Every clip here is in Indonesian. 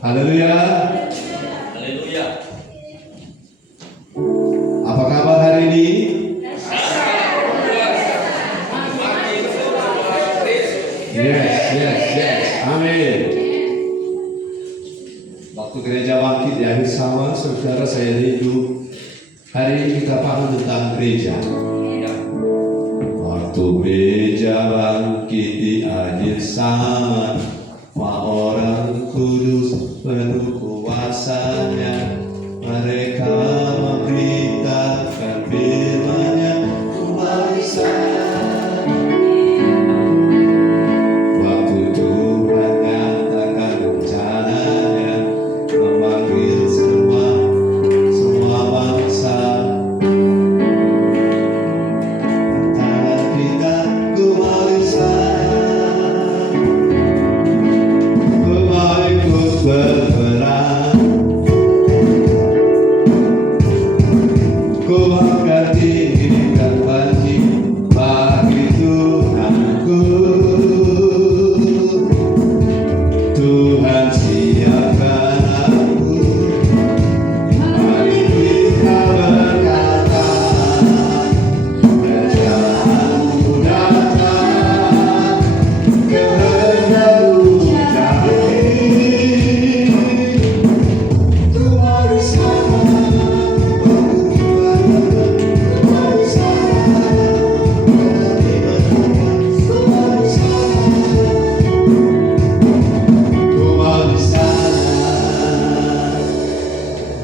Haleluya. Haleluya. Apa kabar hari ini? Yes. Amin. Waktu gereja bangkit di akhir zaman, saudara saya rindu. Hari ini kita paham tentang gereja. Waktu gereja bangkit di akhir zaman, orang kudus penuh kuasanya, mereka memberitakan firman-Nya umat Israel. Waktu Tuhan nyatakan rencananya, memanggil semua bangsa, antara kita umat Israel, umat ikut berperang. Ku akan tinggikan panji bagi Tuhanku. Tuhan siapkan aku, mari kita berkata, kerjaanmu datang, kehendakmu jadi. Tuhan di sana,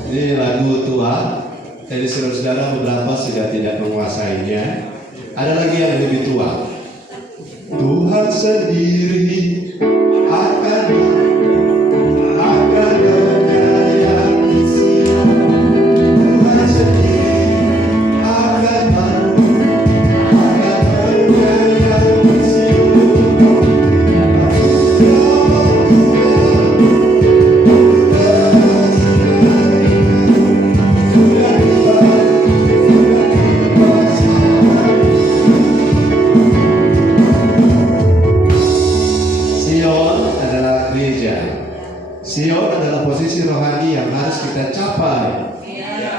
ini lagu tua, jadi saudara-saudara beberapa sudah tidak menguasainya. Ada lagi yang lebih tua. Tuhan sendiri akan berdaya. Tuhan sendiri akan berdaya. Sion adalah gereja. Sion adalah posisi rohani yang harus kita capai.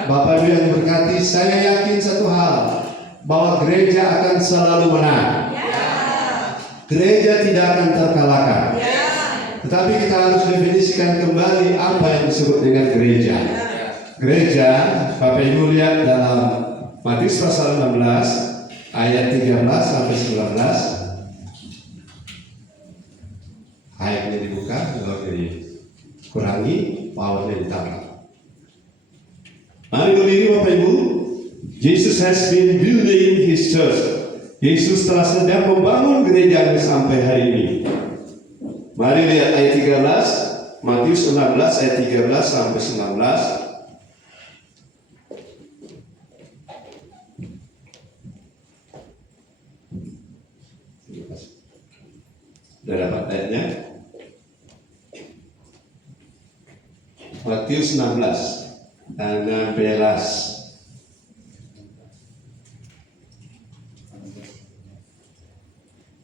Bapak Ibu yang diberkati, saya yakin satu hal, bahwa gereja akan selalu menang. Gereja tidak akan terkalahkan. Tetapi kita harus definisikan kembali apa yang disebut dengan gereja. Gereja, Bapak Ibu lihat dalam Matius pasal 16 ayat 13 sampai 19. Ayatnya dibuka, kalau dikurangi, powernya ditambah. Mari berdiri Bapak Ibu. Jesus has been building His church. Yesus telah sedang membangun gerejanya sampai hari ini. Mari lihat ayat 13, Matius 16 ayat 13 sampai 19. Sudah dapat ayatnya? Matius 16 dan 16.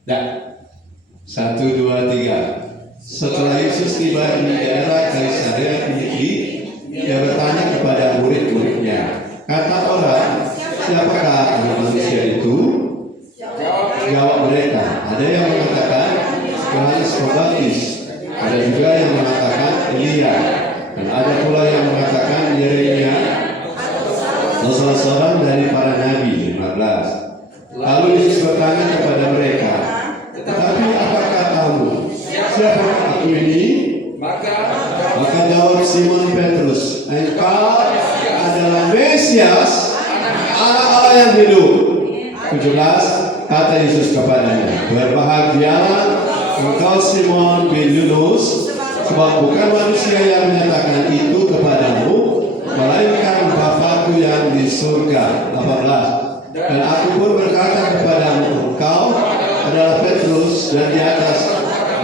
Dah. 1, 2, 3. Setelah Yesus tiba di daerah Kaisarea Filipi, dia bertanya kepada murid-muridnya, kata orang, siapakah anak manusia itu? Jawab mereka, ada yang mengatakan Yohanes Pembaptis, ada juga yang mengatakan Elia, dan ada pula yang mengatakan Yeremia atau salah seorang dari para nabi. 15. Lalu Yesus bertanya kepada mereka, tetapi apakah kamu? Siapakah aku ini? Maka jawab Simon Petrus, engkau adalah Mesias, anak Allah yang hidup. 17. Kata Yesus kepadanya, berbahagialah engkau Simon bin Yunus, sebab bukan manusia yang menyatakan itu kepadamu, melainkan Bapa-Ku yang di surga. 18. Dan aku pun berkata kepadamu, engkau adalah Petrus, dan di atas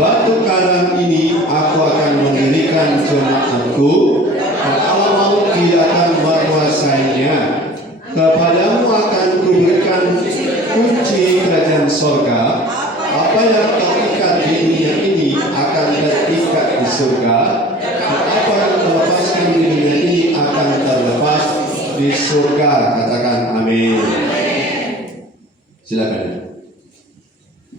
batu karang ini aku akan mendirikan jemaatku, dan Allah maut tidak akan menguasainya. Kepadamu akan kuberikan kunci kerajaan sorga. Apa yang kau ikat di dunia ini akan terikat di surga, amin. Silakan.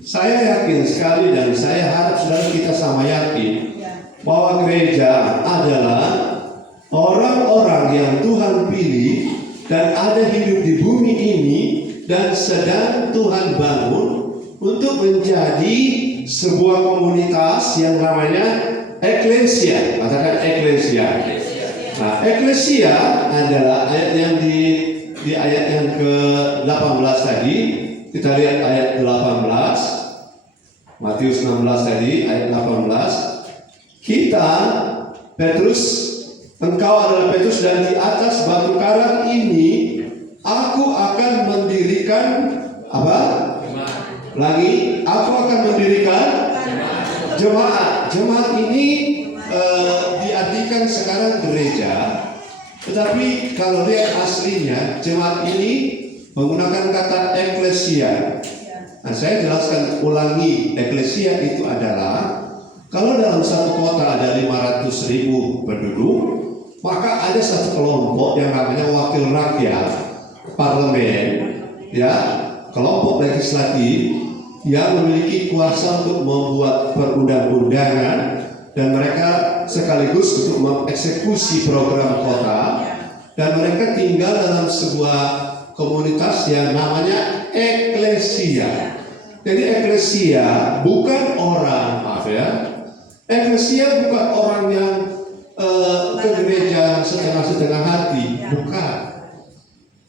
Saya yakin sekali dan saya harap saudara kita sama yakin bahwa gereja adalah orang-orang yang Tuhan pilih dan ada hidup di bumi ini dan sedang Tuhan bangun untuk menjadi sebuah komunitas yang namanya eklesia. Katakan eklesia. Nah, eklesia adalah ayat yang di ayat yang ke-18 tadi. Kita lihat ayat 18. Matius 16 tadi ayat 18. Kita Petrus, engkau adalah Petrus dan di atas batu karang ini aku akan mendirikan apa? Lagi, aku akan mendirikan jemaat. Jemaat ini diartikan sekarang gereja, tetapi kalau lihat aslinya jemaat ini menggunakan kata eklesia. Nah, saya jelaskan ulangi, eklesia itu adalah kalau dalam satu kota ada 500.000 penduduk, maka ada satu kelompok yang namanya wakil rakyat, parlemen, ya, kelompok legislatif yang memiliki kuasa untuk membuat perundang-undangan dan mereka sekaligus untuk mengeksekusi program kota, dan mereka tinggal dalam sebuah komunitas yang namanya eklesia. Jadi eklesia bukan orang, maaf ya. Eklesia bukan orang yang ke gereja setengah-setengah hati, bukan.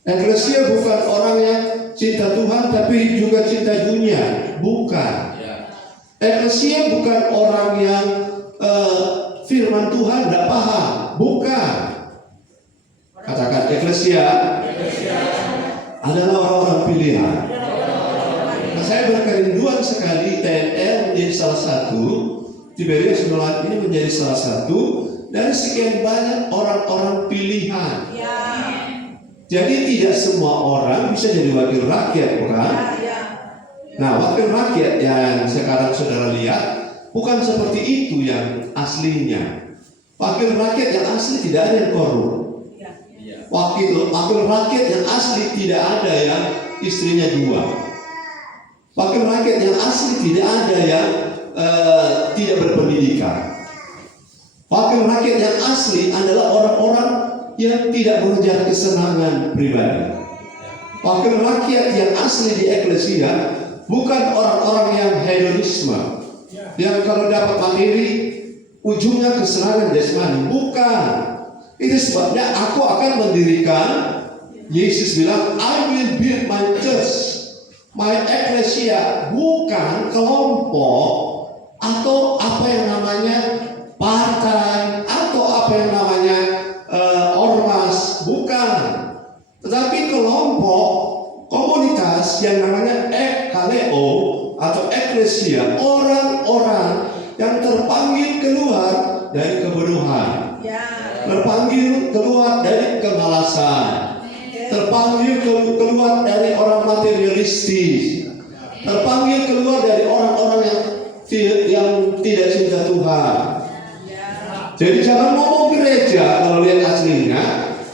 Eklesia bukan orang yang cinta Tuhan tapi juga cinta dunia, bukan. Eklesia bukan orang yang firman Tuhan tidak paham, bukan. Katakan eklesia adalah orang-orang pilihan. Nah, saya berkerinduan sekali TNL menjadi salah satu, Tiberius Nolat ini menjadi salah satu dari sekian banyak orang-orang pilihan. Jadi tidak semua orang bisa jadi wakil rakyat, bukan? Nah, wakil rakyat yang sekarang saudara lihat bukan seperti itu yang aslinya. Wakil rakyat yang asli tidak ada yang korup. Wakil rakyat yang asli tidak ada yang istrinya dua. Wakil rakyat yang asli tidak ada yang tidak berpendidikan. Wakil rakyat yang asli adalah orang-orang yang tidak mengejar kesenangan pribadi. Wakil rakyat yang asli di eklesia bukan orang-orang yang hedonisme, yang kalau dapat materi ujungnya kesenangan jasmani, bukan. Itu sebabnya aku akan mendirikan, Yesus bilang, I will build my church, my ecclesia, bukan kelompok atau apa yang namanya partai atau apa yang namanya ormas, bukan. Tetapi kelompok komunitas yang namanya ekkaleo atau ecclesia, orang-orang yang terpanggil keluar dari kebodohan, terpanggil keluar dari kemalasan, terpanggil keluar dari orang materialistis, terpanggil keluar dari orang-orang yang tidak cinta Tuhan. Jadi jangan ngomong gereja kalau lihat aslinya,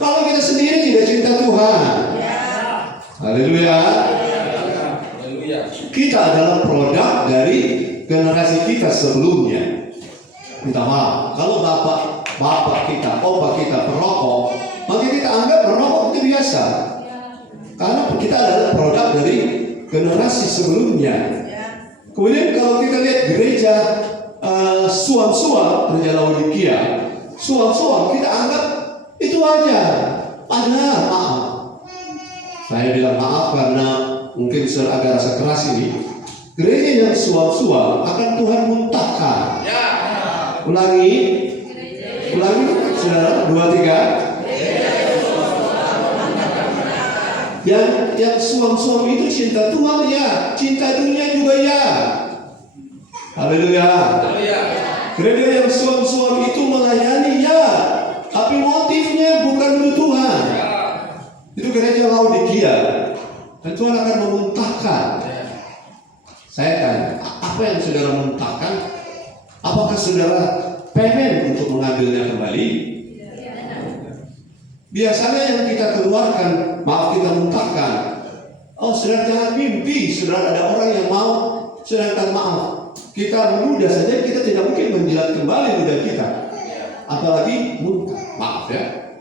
kalau kita sendiri tidak cinta Tuhan. Haleluya. Kita adalah produk dari generasi kita sebelumnya. Minta maaf, kalau bapak kita, opa kita perokok, maka kita anggap merokok itu biasa. Karena kita adalah produk dari generasi sebelumnya. Kemudian kalau kita lihat gereja suam-suam, gereja Laodikia, suam-suam kita anggap itu aja. Padahal maaf, saya bilang maaf karena mungkin sudah agak rasa keras ini. Gereja yang suam-suam akan Tuhan muntahkan. Ulangi, saudara, 2, 3. Yang suam-suam itu cinta Tuhan ya, cinta dunia juga ya. Haleluya. Gereja yang suam-suam itu melayani ya, tapi motifnya bukan untuk Tuhan. Itu gereja Laodikia. Dan Tuhan akan memuntahkan. Saya tanya, apa yang saudara muntahkan? Apakah saudara pengen untuk mengambilnya kembali? Biasanya yang kita keluarkan, maaf kita muntahkan. Oh, saudara jangan mimpi, saudara ada orang yang mau, sedangkan maaf. Kita meludah saja, kita tidak mungkin menjilat kembali ludah kita. Apalagi muntah, maaf ya.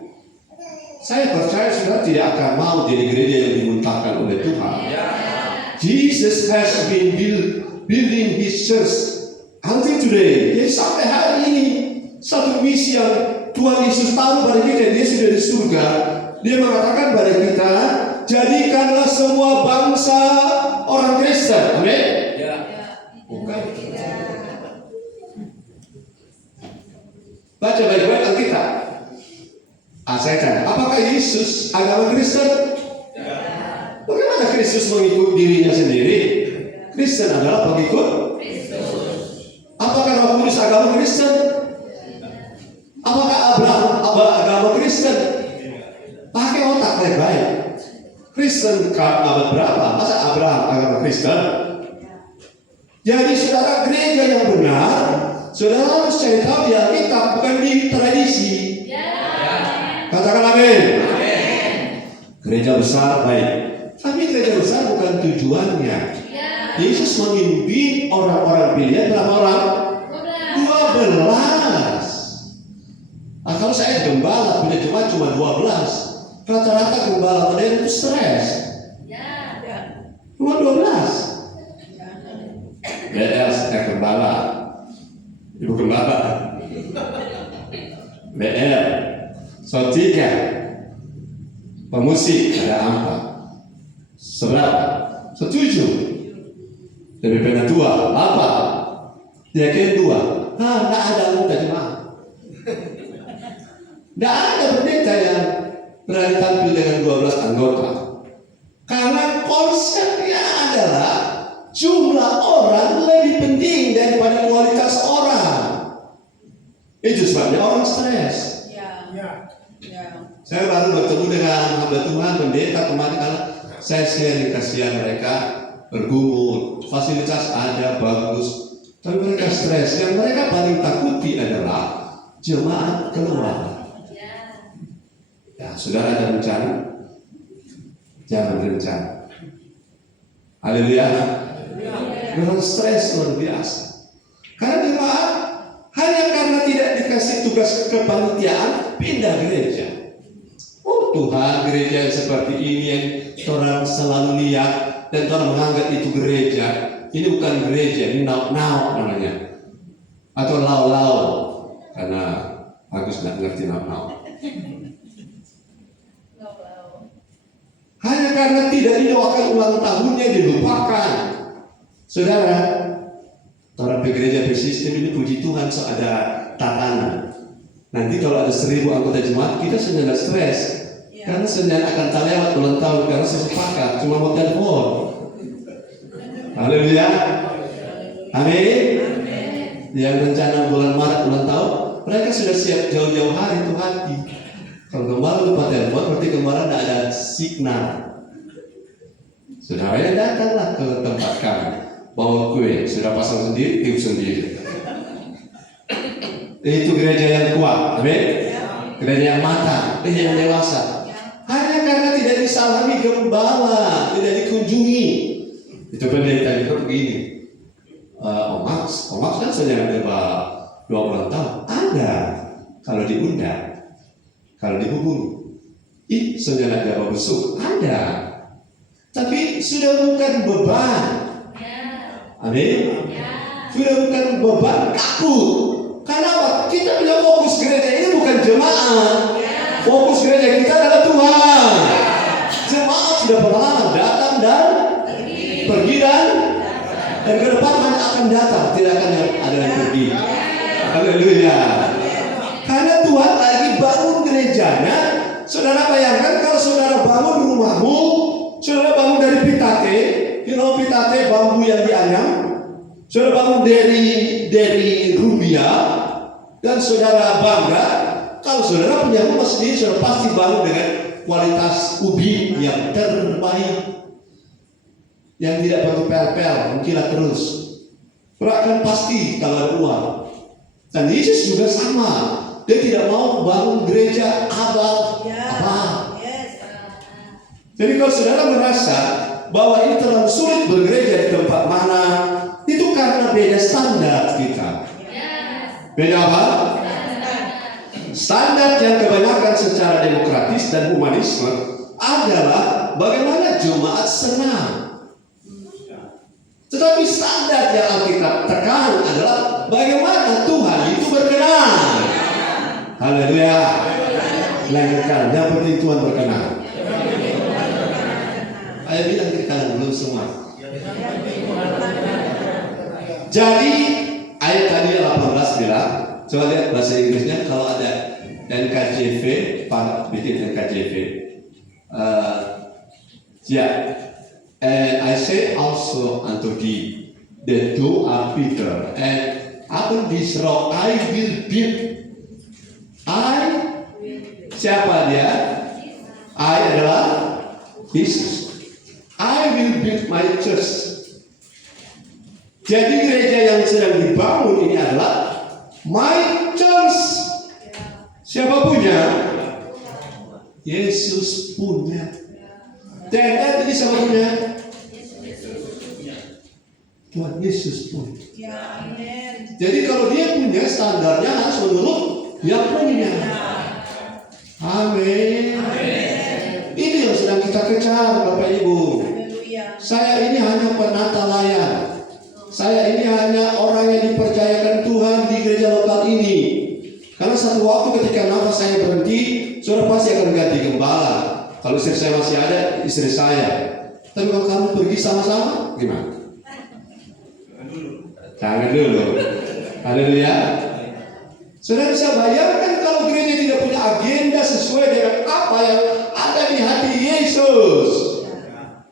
Saya percaya saudara tidak akan mau jadi gereja yang dimuntahkan oleh Tuhan. Jesus has been building His church until today. Jadi sampai hari ini satu misi yang Tuhan Yesus tahu pada kita, Dia sudah di surga. Dia mengatakan pada kita, jadikanlah semua bangsa orang Kristen. Amin. Bukan. Baca baik-baik Alkitab. Saya tanya, apakah Yesus agama Kristen? Bagaimana Kristus mengikut dirinya sendiri? Kristen adalah pengikut Kristus. Apakah Roh Kudus agama Kristen? Apakah Abraham agama Kristen? Pakai otak baik-baik. Kristen abad berapa? Masa Abraham agama Kristen? Jadi saudara, gereja yang benar, saudara harus cari tahu di Alkitab, bukan di tradisi. Katakan amin. Gereja besar baik, tapi gereja besar bukan tujuannya. Yesus memimpin orang-orang pilihan berapa orang? 12. Nah, kalau saya gembala punya cuma 12, rata-rata gembala modern itu stres. Cuma 12. BS gembala, ibu gembala, BR, so 3, pemusik ada 4, seberapa? Setuju. DPP 2, 8, yakin 2. Tidak ada anggota jemaah. Tidak ada pendeta yang berani tampil dengan 12 anggota. Karena konsepnya adalah jumlah orang lebih penting daripada kualitas orang. Itu sebabnya orang stres. Saya baru bertemu dengan hamba Tuhan pendeta kemarin, karena saya sharing kasihan mereka bergumul, fasilitas ada bagus, tapi mereka stres. Yang mereka paling takuti adalah jemaat keluar. Ya, saudara ada rencana? Jangan rencana. Haleluya. Memang stres luar biasa. Karena jemaat hanya karena tidak dikasih tugas kepanitiaan pindah gereja. Oh Tuhan, gereja yang seperti ini yang orang selalu lihat dan orang menganggap itu gereja. Ini bukan gereja, ini nau-nau namanya, atau lau-lau, karena Agus nggak ngerti nau-nau. Hanya karena tidak didoakan ulang tahunnya dilupakan. Saudara, orang gereja bersistem ini puji Tuhan so ada tatanan. Nanti kalau ada 1000 anggota jemaat, kita sudah tidak stres. Karena sudah akan terlewat ulang tahun, karena saya sepakat cuma mau telepon. Haleluya. Amin. Yang rencana bulan Maret ulang tahun, mereka sudah siap jauh-jauh hari itu hati. Kalau kemarin lupa telepon, berarti kemarin tidak ada signal. Saudaranya datanglah ke tempat kami, bawa kue, sudah pasang sendiri, tiup sendiri. Itu gereja yang kuat, amin. Gereja yang matang, gereja yang dewasa. Hanya karena tidak disalami gembala, tidak dikunjungi. Itu pendeta itu begini. Om Max kan sudah ada 2 ulang tahun. Ada, kalau diundang, kalau dihubungi. Saudara ada besuk, ada. Tapi sudah bukan beban. Amin. Sudah bukan beban, takut. Karena kita punya fokus gereja ini bukan jemaat. Fokus gereja kita adalah Tuhan. Jemaat sudah pengalaman datang dan pergi dan ke depan akan datang, tidak akan ada yang pergi. Haleluya. Karena Tuhan lagi bangun gerejanya. Saudara bayangkan kalau saudara bangun rumahmu, saudara bangun dari pitate, pitate bambu yang dianyam, saudara bangun dari rubia, dan saudara bangga kalau saudara punya rumah sendiri, saudara pasti bangun dengan kualitas ubi yang terbaik, yang tidak perlu pel-pel, mengkilat terus. Saudara akan pasti kalau ada uang. Dan Yesus juga sama. dia tidak mau bangun gereja abal. Jadi kalau saudara merasa bahwa ini terlalu sulit bergereja di tempat mana, itu karena beda standar kita. Beda apa? Standar yang kebanyakan secara demokratis dan humanisme adalah bagaimana jemaat senang. Tetapi standar yang Alkitab tekan adalah bagaimana Tuhan itu berkenan. Haleluya. Lanjutkan, yang penting Tuhan berkenan. Ayo bilang ke kalian belum semua. Jadi ayat tadi 18 bilang, coba lihat bahasa Inggrisnya kalau ada NKJV, Pak bikin NKJV. And I say also unto thee that thou art Peter, and upon this rock I will build. Siapa dia? I adalah Yesus. I will build my church. Jadi gereja yang sedang dibangun ini adalah my church. Siapa punya? Yesus punya. Tenda tadi siapa punya? Tuhan Yesus punya. Jadi kalau dia punya, standarnya harus menurut yang punya. Amin. Ini yang sedang kita kejar, Bapak Ibu. Saya ini hanya penata layan. Saya ini hanya orang yang dipercayakan Tuhan di gereja lokal ini. Karena satu waktu ketika nafas saya berhenti, saudara pasti akan ganti gembala. Kalau istri saya masih ada, istri saya. Tapi kalau kamu pergi sama-sama, gimana? Tangan dulu. Haleluya. Saudara bisa bayangkan kalau gereja tidak punya agenda sesuai dengan apa yang ada di hati Yesus.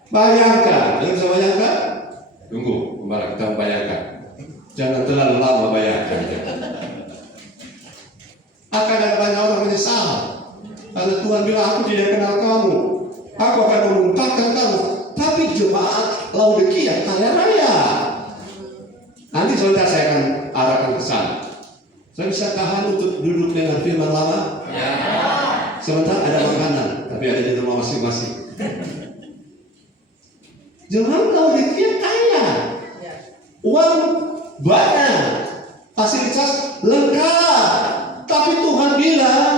Bayangkan, Anda bisa bayangkan? Tunggu, kembali kita bayangkan. Jangan terlalu lama bayangkan. Akan ada banyak orang menyesal karena Tuhan bilang, aku tidak kenal kamu, aku akan memuntahkan kamu. Tapi jemaat Laodikia kaya raya. Nanti saudara saya akan arahkan ke sana. Saya bisa tahan untuk duduk dengan firman lama? Ya. Sebentar ada makanan, tapi ada di rumah masing-masing. Jemaat Laodikia kaya, uang banyak, fasilitas lengkap. Tapi Tuhan bilang,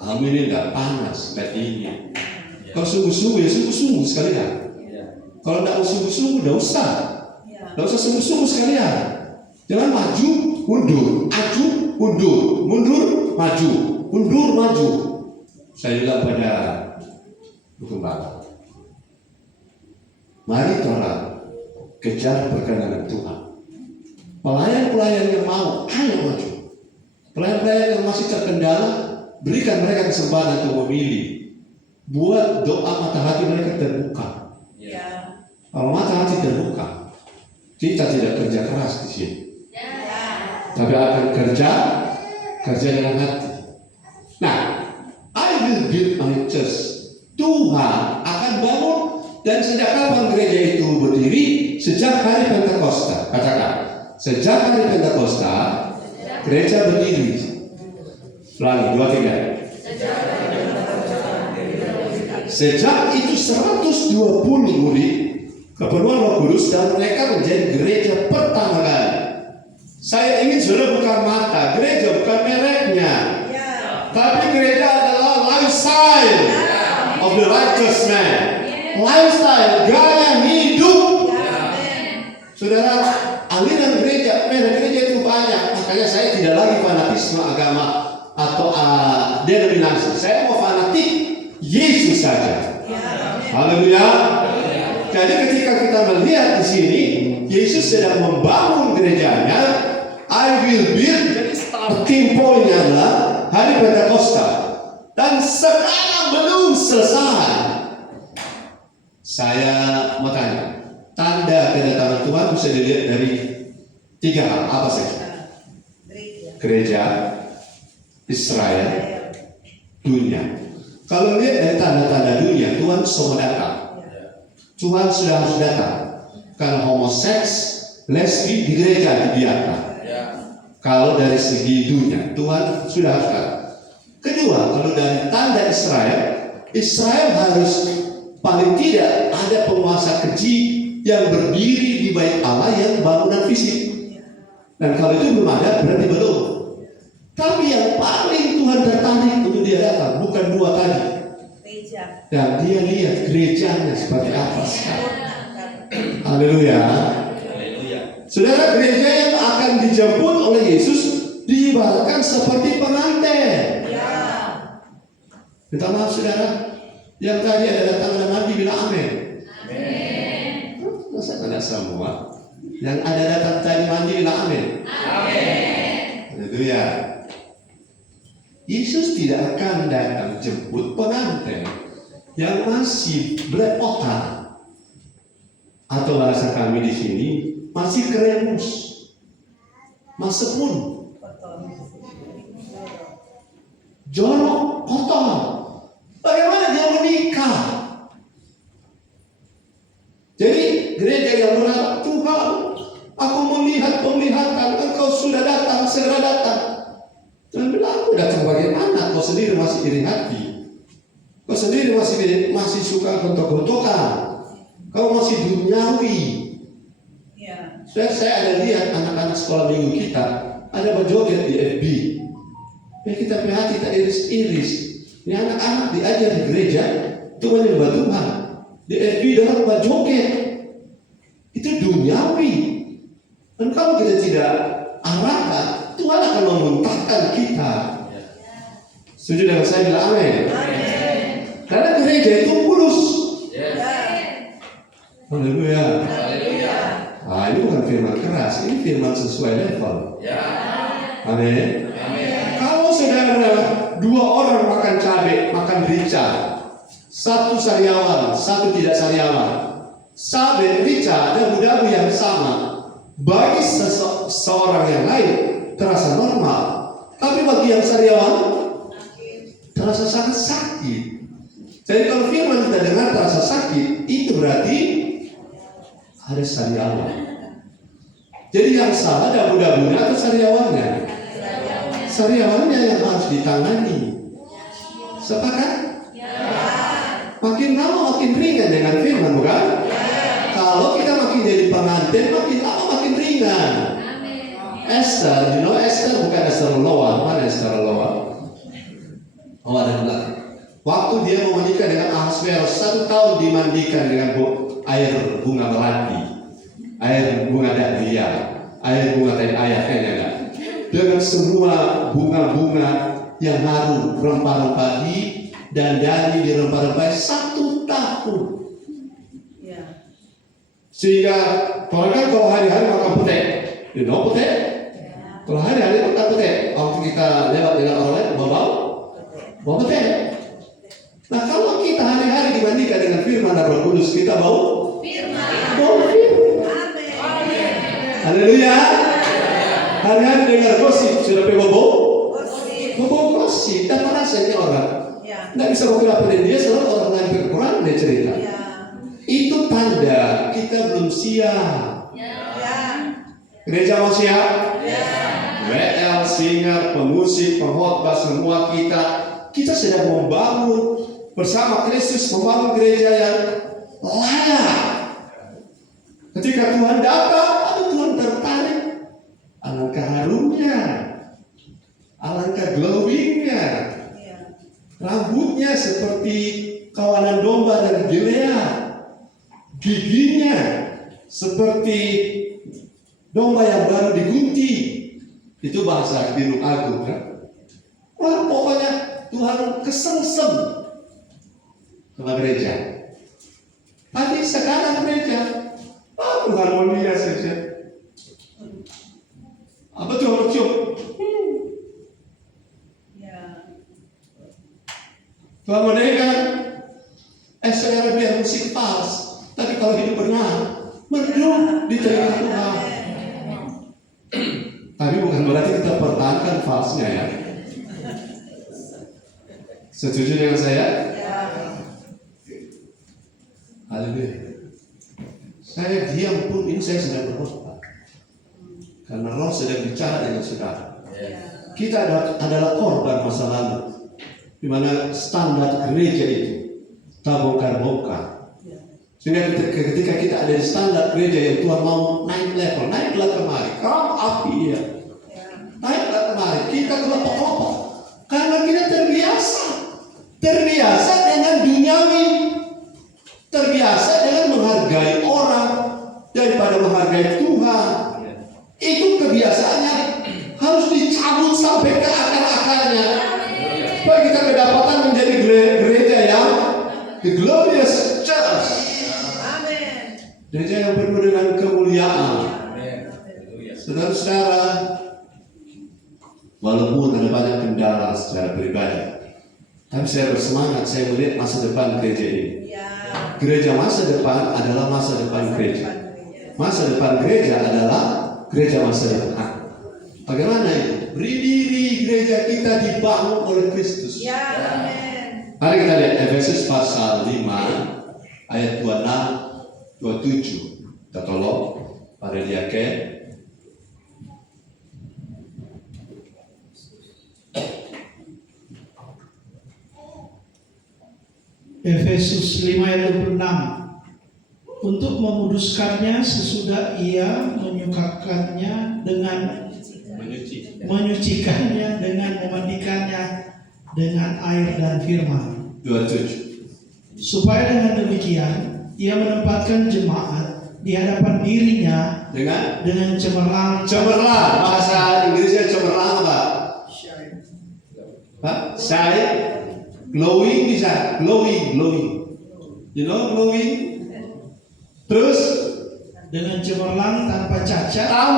kamu ini tidak panas, tidak dingin. Kalau sungguh-sungguh ya sungguh-sungguh sekalian. Kalau tidak sungguh-sungguh, tidak usah. Tidak usah sungguh-sungguh sekalian. Jangan maju, mundur, maju, mundur, mundur, maju, mundur, maju. Saya bilang pada gembala, mari orang kejar perkenanan Tuhan. Pelayan-pelayan yang mau, ayo maju. Pelayan-pelayan yang masih terkendala, berikan mereka kesempatan untuk memilih. Buat doa mata hati mereka terbuka. Kalau mata hati terbuka, kita tidak kerja keras di sini. Tapi akan kerja dengan hati. Nah, I will build my church. Tuhan akan bangun. Dan sejak kapan gereja itu berdiri? Sejak hari Pentakosta. Katakan, sejak hari Pentakosta gereja berdiri. Ulangi, 2, 3. Sejak itu 120 murid kepenuhan Roh Kudus dan mereka menjadi gereja pertama kali. Saya ingin saudara buka mata, gereja bukan mereknya, tapi gereja adalah lifestyle of the righteous man. Lifestyle, gaya hidup. Saudara, aliran gereja, merek gereja itu banyak. Makanya saya tidak lagi fanatisme agama atau denominasi. Saya mau fanatik Yesus saja. Haleluya. Jadi ketika kita melihat di sini, Yesus sedang membangun gerejanya. I will build. Jadi starting point adalah hari Pentakosta. Dan sekarang belum selesai. Saya mau tanya, tanda kedatangan Tuhan bisa dilihat dari 3 hal. Apa saja? Gereja, Israel, dunia. Kalau lihat dari tanda-tanda dunia, Tuhan sudah datang. Tuhan sudah harus datang. Karena homoseks, lesbi di gereja dibiarkan. Kalau dari segi dunia, Tuhan sudah akan. Kedua, kalau dari tanda Israel, Israel harus paling tidak ada penguasa keji yang berdiri di bait Allah yang bangunan fisik. Dan kalau itu belum ada, berarti belum. Tapi yang paling Tuhan tertarik untuk dia datang bukan dua tadi. Dan dia lihat gerejanya seperti apa sekarang. Haleluya. Saudara, gereja yang akan dijemput oleh Yesus diibaratkan seperti pengantin. Minta maaf saudara, yang tadi ada datang ada mandi bilang amin. Masa tidak semua? Yang ada datang tadi mandi bilang amin. Haleluya. Yesus tidak akan datang jemput pengantin yang masih belepotan, atau bahasa kami di sini masih keremus, masepun, jorok, kotor. Bagaimana dia menikah? Jadi gereja yang berharap, Tuhan, aku melihat penglihatan, Engkau sudah datang, segera datang. Tuhan bilang, aku datang bagaimana? Kau sendiri masih iri hati. Kau sendiri masih suka gontok-gontokan. Kau masih duniawi. Saya ada lihat anak-anak sekolah minggu kita ada berjoget di FB. Ya kita perhati, tak iris-iris. Ini anak-anak diajar di gereja itu menyembah Tuhan. Di FB orang berjoget. Itu duniawi. Dan kalau kita tidak arahkan, Tuhan akan memuntahkan kita. Setuju dengan saya bilang amin? Karena gereja itu kudus. Haleluya. Nah, ini bukan firman keras, ini firman sesuai level. Amin. Kalau saudara dua orang makan cabai, makan rica, satu sariawan, satu tidak sariawan, cabai, rica dan dabu yang sama, bagi seorang yang lain terasa normal, tapi bagi yang sariawan terasa sangat sakit. Jadi kalau firman kita dengar terasa sakit, itu berarti ada sariawan. Jadi yang salah dabu-dabunya atau sariawannya? Sariawannya yang harus ditangani. Sepakat? Makin lama makin ringan dengan firman, bukan? Kalau kita makin jadi pengantin, makin lama makin ringan. Esther, Esther bukan Esther Loa. Mana Esther Loa? Oh, ada belakang. Waktu dia mau menikah dengan Ahasverus, 1 tahun dimandikan dengan air bunga melati, air bunga dahlia, air bunga tai ayam, dengan semua bunga-bunga yang harum, rempah-rempah dan dari di rempah-rempah 1 tahun. Sehingga kalau hari-hari makan putih, putih. Kalau hari-hari makan putih, waktu kita lewat orang lain, bau putih. Nah, kalau kita hari-hari dibandingkan dengan firman dan Roh Kudus, kita bau firman. Haleluya. Hari-hari dengar gosip, sudah bau gosip. Dan rasanya orang tidak bisa mengapa dia, selalu orang lain berkurang dia cerita. Itu tanda kita belum siap. Gereja mau siap? WL, singer, pemusik, pengkhotbah, semua kita sedang membangun bersama Kristus, membangun gereja yang layak. Ketika Tuhan datang, Tuhan tertarik. Alangkah harumnya, alangkah glowingnya, rambutnya seperti kawanan domba dari Gilead, giginya seperti domba yang baru digunting. Itu bahasa Gunung Agung, kan? Wah, pokoknya Tuhan kesengsem sama gereja. Tapi sekarang gereja, Tuhan mulia saja. Apa Tuhan cium? Tuhan menaikkan, saudara biar musik pas, tapi kalau hidup benar, merdu di telinga Tuhan. Tapi bukan berarti kita pertahankan falsnya, ya. Setuju dengan saya? Haleluya. Saya diam pun ini saya sedang berkhotbah. Karena Roh sedang bicara dengan saudara. Kita adalah korban masa lalu, di mana standar gereja itu tak bongkar-bongkar. Sehingga ketika kita ada di standar gereja yang Tuhan mau naiklah kemari. Kau api ya, naiklah kemari. Kita kelompok-kelompok, karena kita terbiasa dengan duniawi, terbiasa dengan menghargai orang daripada menghargai Tuhan. Itu kebiasaannya harus dicabut sampai ke akar-akarnya, supaya kita kedapatan menjadi gereja yang the glorious church. Gereja yang penuh dengan kemuliaan. Saudara-saudara, walaupun ada banyak kendala secara pribadi, tapi saya bersemangat, saya melihat masa depan gereja ini. Gereja masa depan adalah masa depan gereja. Masa depan gereja adalah gereja masa depan. Bagaimana itu? Berdiri gereja kita dibangun oleh Kristus. Mari kita lihat Efesus pasal 5 ayat 26, 27. Kita tolong para diaken. Efesus 5 ayat 26. Untuk memuduskannya sesudah ia menyukakannya dengan menyucikannya dengan memandikannya dengan air dan firman. 27. Supaya dengan demikian ia menempatkan jemaat di hadapan dirinya dengan cemerlang. Bahasa Inggrisnya cemerlang apa? Shine. Glowing bisa. Glowing. You know glowing? Terus Dengan cemerlang tanpa cacat.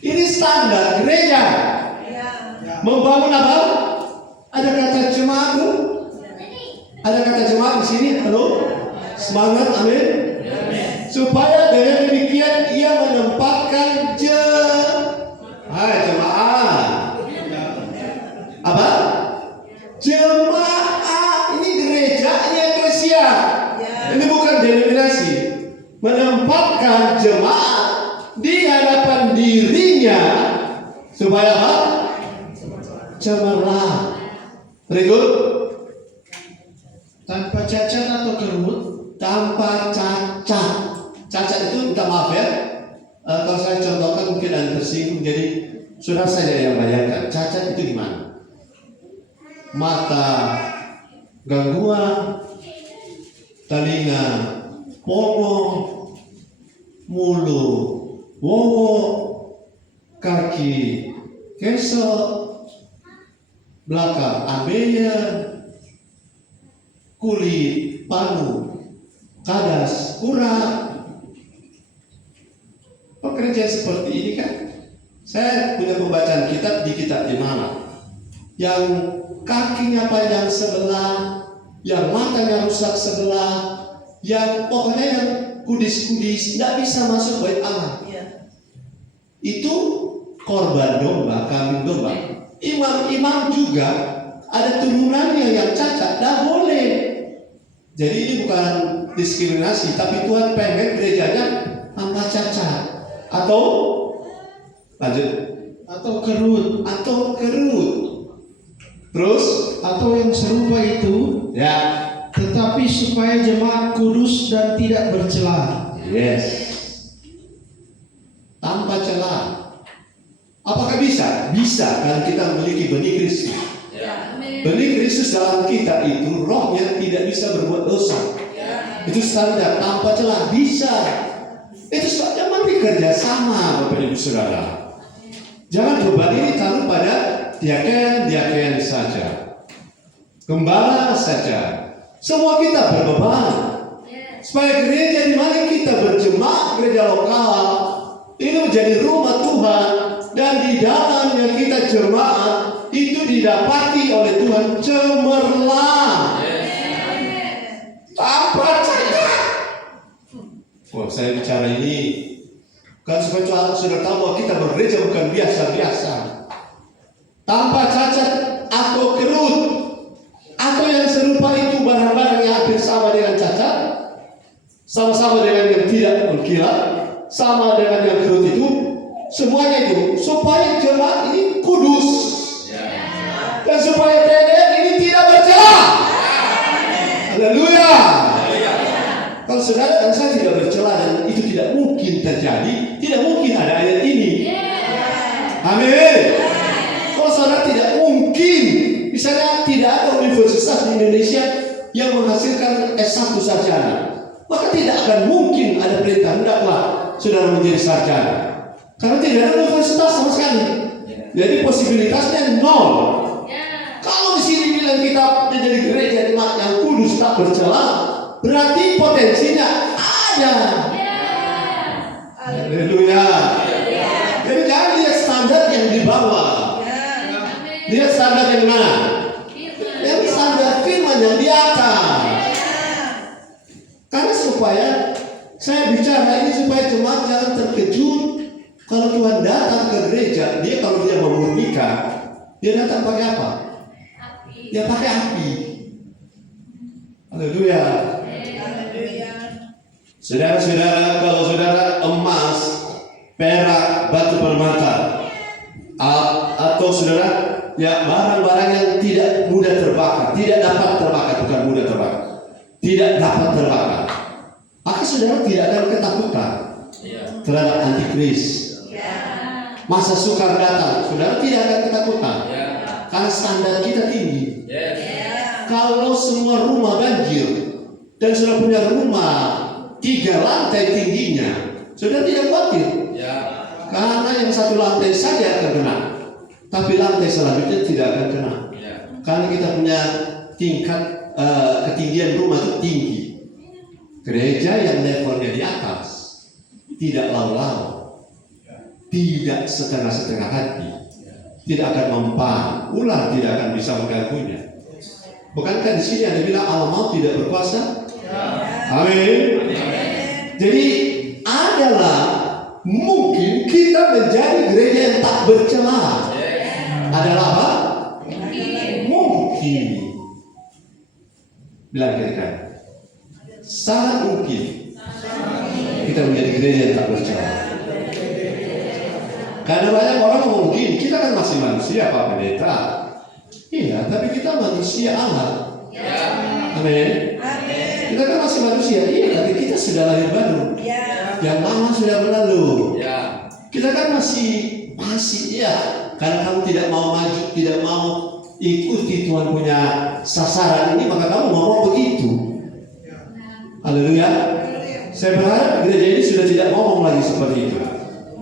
Ini standar gereja. Membangun apa? Ada kata jemaat tuh? Ada kata jemaat di sini? Halo? Semangat, amin. Supaya dengan demikian ia menempatkan jemaat. Apa? Jemaat. Ini gereja, ini eklesia. Ini bukan denominasi. Menempatkan jemaat di hadapan dirinya supaya apa? Cemerlang. Berikut. Tanpa cacat atau kerut. Tanpa cacat. Cacat itu minta maaf ya. Kalau saya contohkan mungkin Anda tersinggung, jadi saudara saja yang bayangkan. Cacat itu gimana? Mata gangguan, telinga pongong, mulut wowok, kaki kesel, belakang ambeien, kulit panu, kadas kurang. Pekerjaan seperti ini kan, saya punya pembacaan kitab di kitab Imam yang kakinya panjang sebelah, yang matanya rusak sebelah, yang pokoknya yang kudis-kudis, tidak bisa masuk bait Allah. Itu korban domba, kambing domba. Imam-imam juga ada turunannya yang cacat, tidak boleh. Jadi ini bukan diskriminasi, tapi Tuhan pengen gerejanya tanpa cacat atau lanjut Atau kerut. Terus Atau yang serupa itu. ya. Tetapi supaya jemaat kudus dan tidak bercela. Yes. Tanpa celah. Apakah bisa? Bisa, kalau kita memiliki benih Kristus. Benih Kristus dalam kita itu rohnya tidak bisa berbuat dosa. Itu standar tanpa celah. Bisa. Itu sebabnya mari kerja sama Bapak Ibu Saudara. Jangan beban ini taruh pada diaken saja, gembala saja. Semua kita berbeban. Supaya gereja di mana kita berjemaat, gereja lokal ini menjadi rumah Tuhan, dan di dalamnya kita jemaat itu didapati oleh Tuhan cemerlang. Tanpa cacat. Wah, saya bicara ini kan supaya sudah tahu bahwa kita bergereja bukan biasa-biasa. Tanpa cacat atau kerut atau yang serupa itu, barang-barang yang hampir sama dengan cacat, sama-sama dengan yang tidak mengkilat, sama dengan Kalau saudara dan saya tidak bercela dan itu tidak mungkin terjadi, tidak mungkin ada ayat ini. Amin. Kalau saudara tidak mungkin, misalnya tidak ada universitas di Indonesia yang menghasilkan S1 sarjana, maka tidak akan mungkin ada perintah hendaklah saudara menjadi sarjana, karena tidak ada universitas sama sekali. Jadi posibilitasnya nol. Kalau di sini bilang kita menjadi gereja yang kudus tak bercela, berarti potensinya ada. Haleluya. Jadi jangan lihat standar yang di bawah. Lihat standar yang mana? Yang standar firman yang di atas. Karena supaya saya bicara ini supaya jemaat jangan terkejut kalau Tuhan datang ke gereja. Dia kalau dia memurnikan, dia datang pakai apa? Ya pakai api. Haleluya. Saudara-saudara, kalau saudara emas, perak, batu permata, atau saudara ya barang-barang yang tidak mudah terbakar, tidak dapat terbakar, bukan mudah terbakar, tidak dapat terbakar, maka saudara tidak akan ketakutan terhadap antikris. Masa sukar datang, saudara tidak akan ketakutan karena standar kita tinggi. Kalau semua rumah banjir dan saudara punya rumah 3 lantai tingginya, saudara tidak khawatir. Karena yang 1 lantai saja akan kena, tapi lantai selanjutnya tidak akan kena. Karena kita punya tingkat ketinggian rumah itu tinggi. Gereja yang levelnya di atas tidak lau-lau, tidak setengah-setengah hati, tidak akan mempan, ular tidak akan bisa mengganggunya. Bukankah di sini ada bilang Allah maut tidak berkuasa? Amin. Jadi adalah mungkin kita menjadi gereja yang tak bercela. Adalah apa? Mungkin. Bilang kira-kira. Sangat mungkin kita menjadi gereja yang tak bercela. Karena banyak orang ngomong begini, kita kan masih manusia Pak Pendeta. Iya, tapi kita manusia Allah. Amin. Kita kan masih manusia, iya, tapi kita sudah lahir baru. Yang lama sudah berlalu. Kita kan masih ya. Karena kamu tidak mau maju, tidak mau ikuti Tuhan punya sasaran ini, maka kamu ngomong begitu. Haleluya. Saya berharap gereja ini sudah tidak ngomong lagi seperti itu.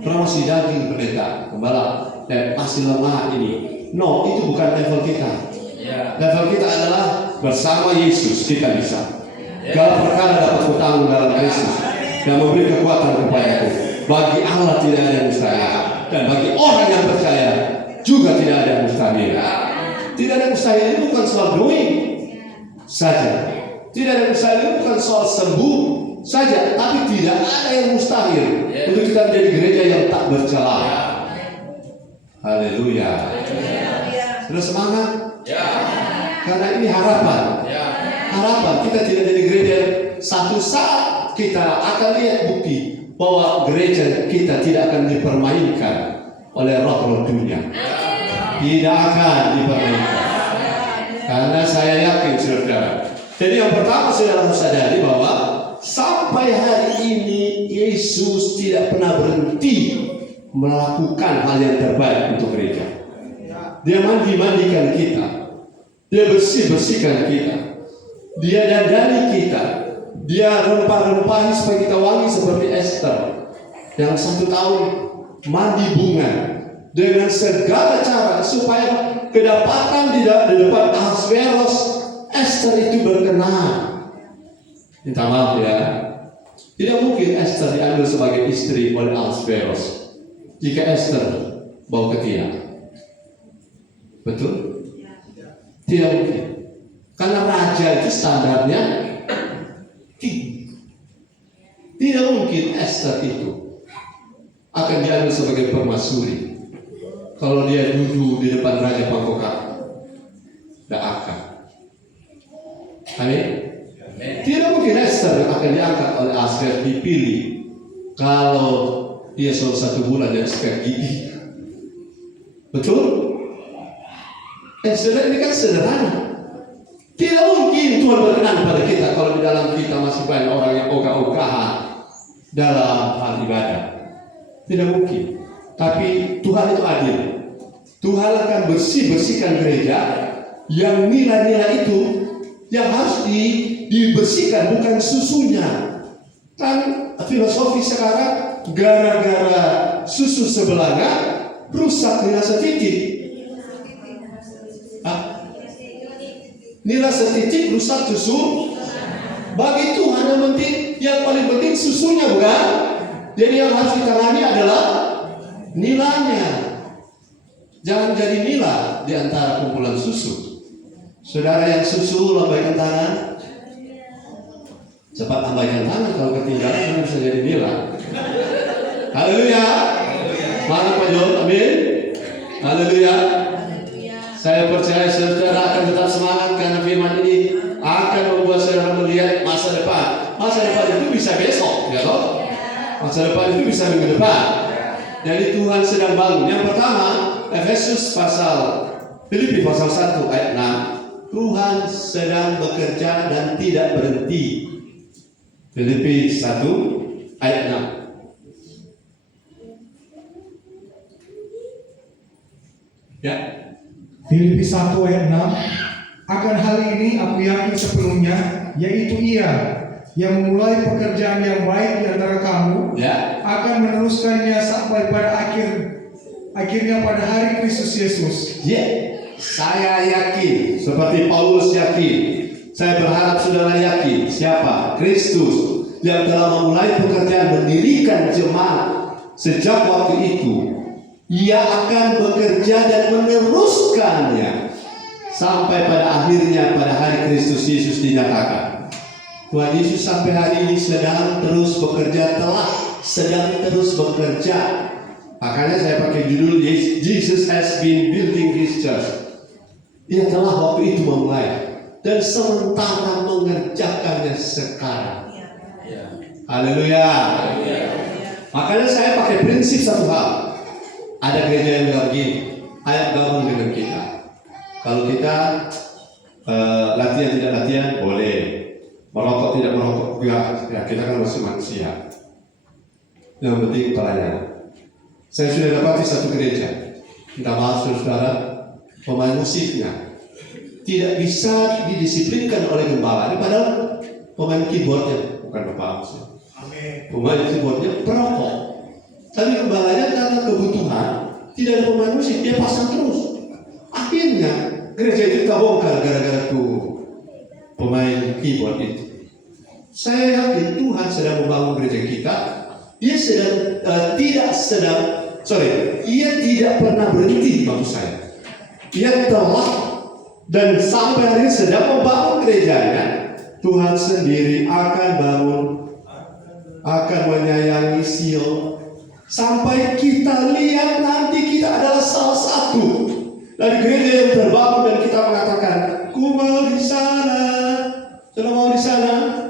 Karena masih daging pendeta, gembala, masih lemah ini. No, itu bukan level kita. Level kita adalah bersama Yesus kita bisa. Segala perkara dapat kutanggung dalam Yesus dan memberi kekuatan kepadaku. Bagi Allah tidak ada yang mustahil, dan bagi orang yang percaya juga tidak ada yang mustahil. Tidak ada yang mustahil itu bukan soal doing saja. Tidak ada yang mustahil itu bukan soal sembuh saja, tapi tidak ada yang mustahil untuk kita menjadi gereja yang tak bercela. Haleluya. Sudah semangat? Karena ini harapan. Harapan kita tidak jadi gereja. Satu saat kita akan lihat bukti bahwa gereja kita tidak akan dipermainkan oleh roh-roh dunia. Tidak akan dipermainkan. Karena saya yakin saudara. Jadi yang pertama saudara harus sadari bahwa sampai hari ini Yesus tidak pernah berhenti melakukan hal yang terbaik untuk gereja. Dia mandi-mandikan kita, dia bersih-bersihkan kita, dia dandani kita, dia rempah-rempahi supaya kita wangi seperti Esther yang 1 tahun mandi bunga dengan segala cara supaya kedapatan di depan Ahasveros Esther itu berkenan. Minta maaf ya, tidak mungkin Esther diambil sebagai istri oleh Ahasveros jika Esther bau ketiak. Betul? Tidak mungkin. Karena raja itu standarnya tinggi. Tidak mungkin Esther itu akan diambil sebagai permaisuri kalau dia duduk di depan Raja Pangkokak. Tidak akan. Amin. Tidak mungkin Esther akan diangkat oleh Ahasveros dipilih kalau dia selalu 1 bulan dan sikat gigi. Betul? Saudara, ini kan sederhana. Tidak mungkin Tuhan berkenan pada kita kalau di dalam kita masih banyak orang yang ogah-ogahan dalam hal ibadah. Tidak mungkin. Tapi Tuhan itu adil. Tuhan akan bersihkan gereja yang nilai-nilai itu yang harus dibersihkan, bukan susunya. Kan filosofi sekarang gara-gara susu sebelanga rusak nilai setitik. Nilai setitik rusak susu. Bagi Tuhan yang paling penting susunya, bukan? Jadi yang harus ditangani adalah nilainya. Jangan jadi nila di antara kumpulan susu. Saudara yang susu, lambaikan tangan. Cepat lambaikan tangan, kalau ketinggalan bisa jadi nila. Haleluya. Mana Pak John? Amin. Haleluya. Saya percaya saudara akan tetap semangat karena firman ini akan membuat saudara melihat masa depan. Masa depan itu bisa besok, ya toh? Masa depan itu bisa minggu depan. Jadi Tuhan sedang bangun. Yang pertama, Efesus Filipi pasal 1 ayat 6. Tuhan sedang bekerja dan tidak berhenti. Filipi 1 ayat 6. Ya. Filipi 1 ayat 6. Akan hal ini aku yakin sepenuhnya, yaitu Ia yang memulai pekerjaan yang baik di antara kamu, Ya. akan meneruskannya sampai pada akhirnya pada hari Kristus Yesus. Ya. Saya yakin, seperti Paulus yakin. Saya berharap saudara yakin. Siapa? Kristus yang telah memulai pekerjaan mendirikan jemaat sejak waktu itu. Ia akan bekerja dan meneruskannya sampai pada akhirnya pada hari Kristus Yesus dinyatakan. Tuhan Yesus sampai hari ini sedang terus bekerja, sedang terus bekerja. Makanya saya pakai judul Jesus has been building His church. Ia telah waktu itu memulai dan sementara mengerjakannya sekarang. Haleluya. Makanya saya pakai prinsip satu hal. Ada gereja yang bilang begini, ayo gabung dengan kita. Kalau kita latihan tidak latihan boleh, merokok tidak merokok ya kita kan masih manusia. Yang penting pelayanan. Saya sudah dapati satu gereja, minta maaf saudara, pemain musiknya tidak bisa didisiplinkan oleh gembala. Padahal pemain keyboardnya bukan bapak musik. Pemain keyboardnya perokok. Tapi gembalanya karena kebutuhan tidak ada pemain musik, dia pasang terus. Akhirnya gereja itu terbongkar gara-gara tuh pemain keyboard itu. Saya yakin Tuhan sedang membangun gereja kita. Dia tidak pernah berhenti maksud saya. Dia telah dan sampai hari ini sedang membangun gerejanya. Tuhan sendiri akan bangun, akan menyayangi Sion. Sampai kita lihat nanti kita adalah salah satu dari gereja yang terbangun dan kita mengatakan, ku mau di sana. Sudah mau di sana?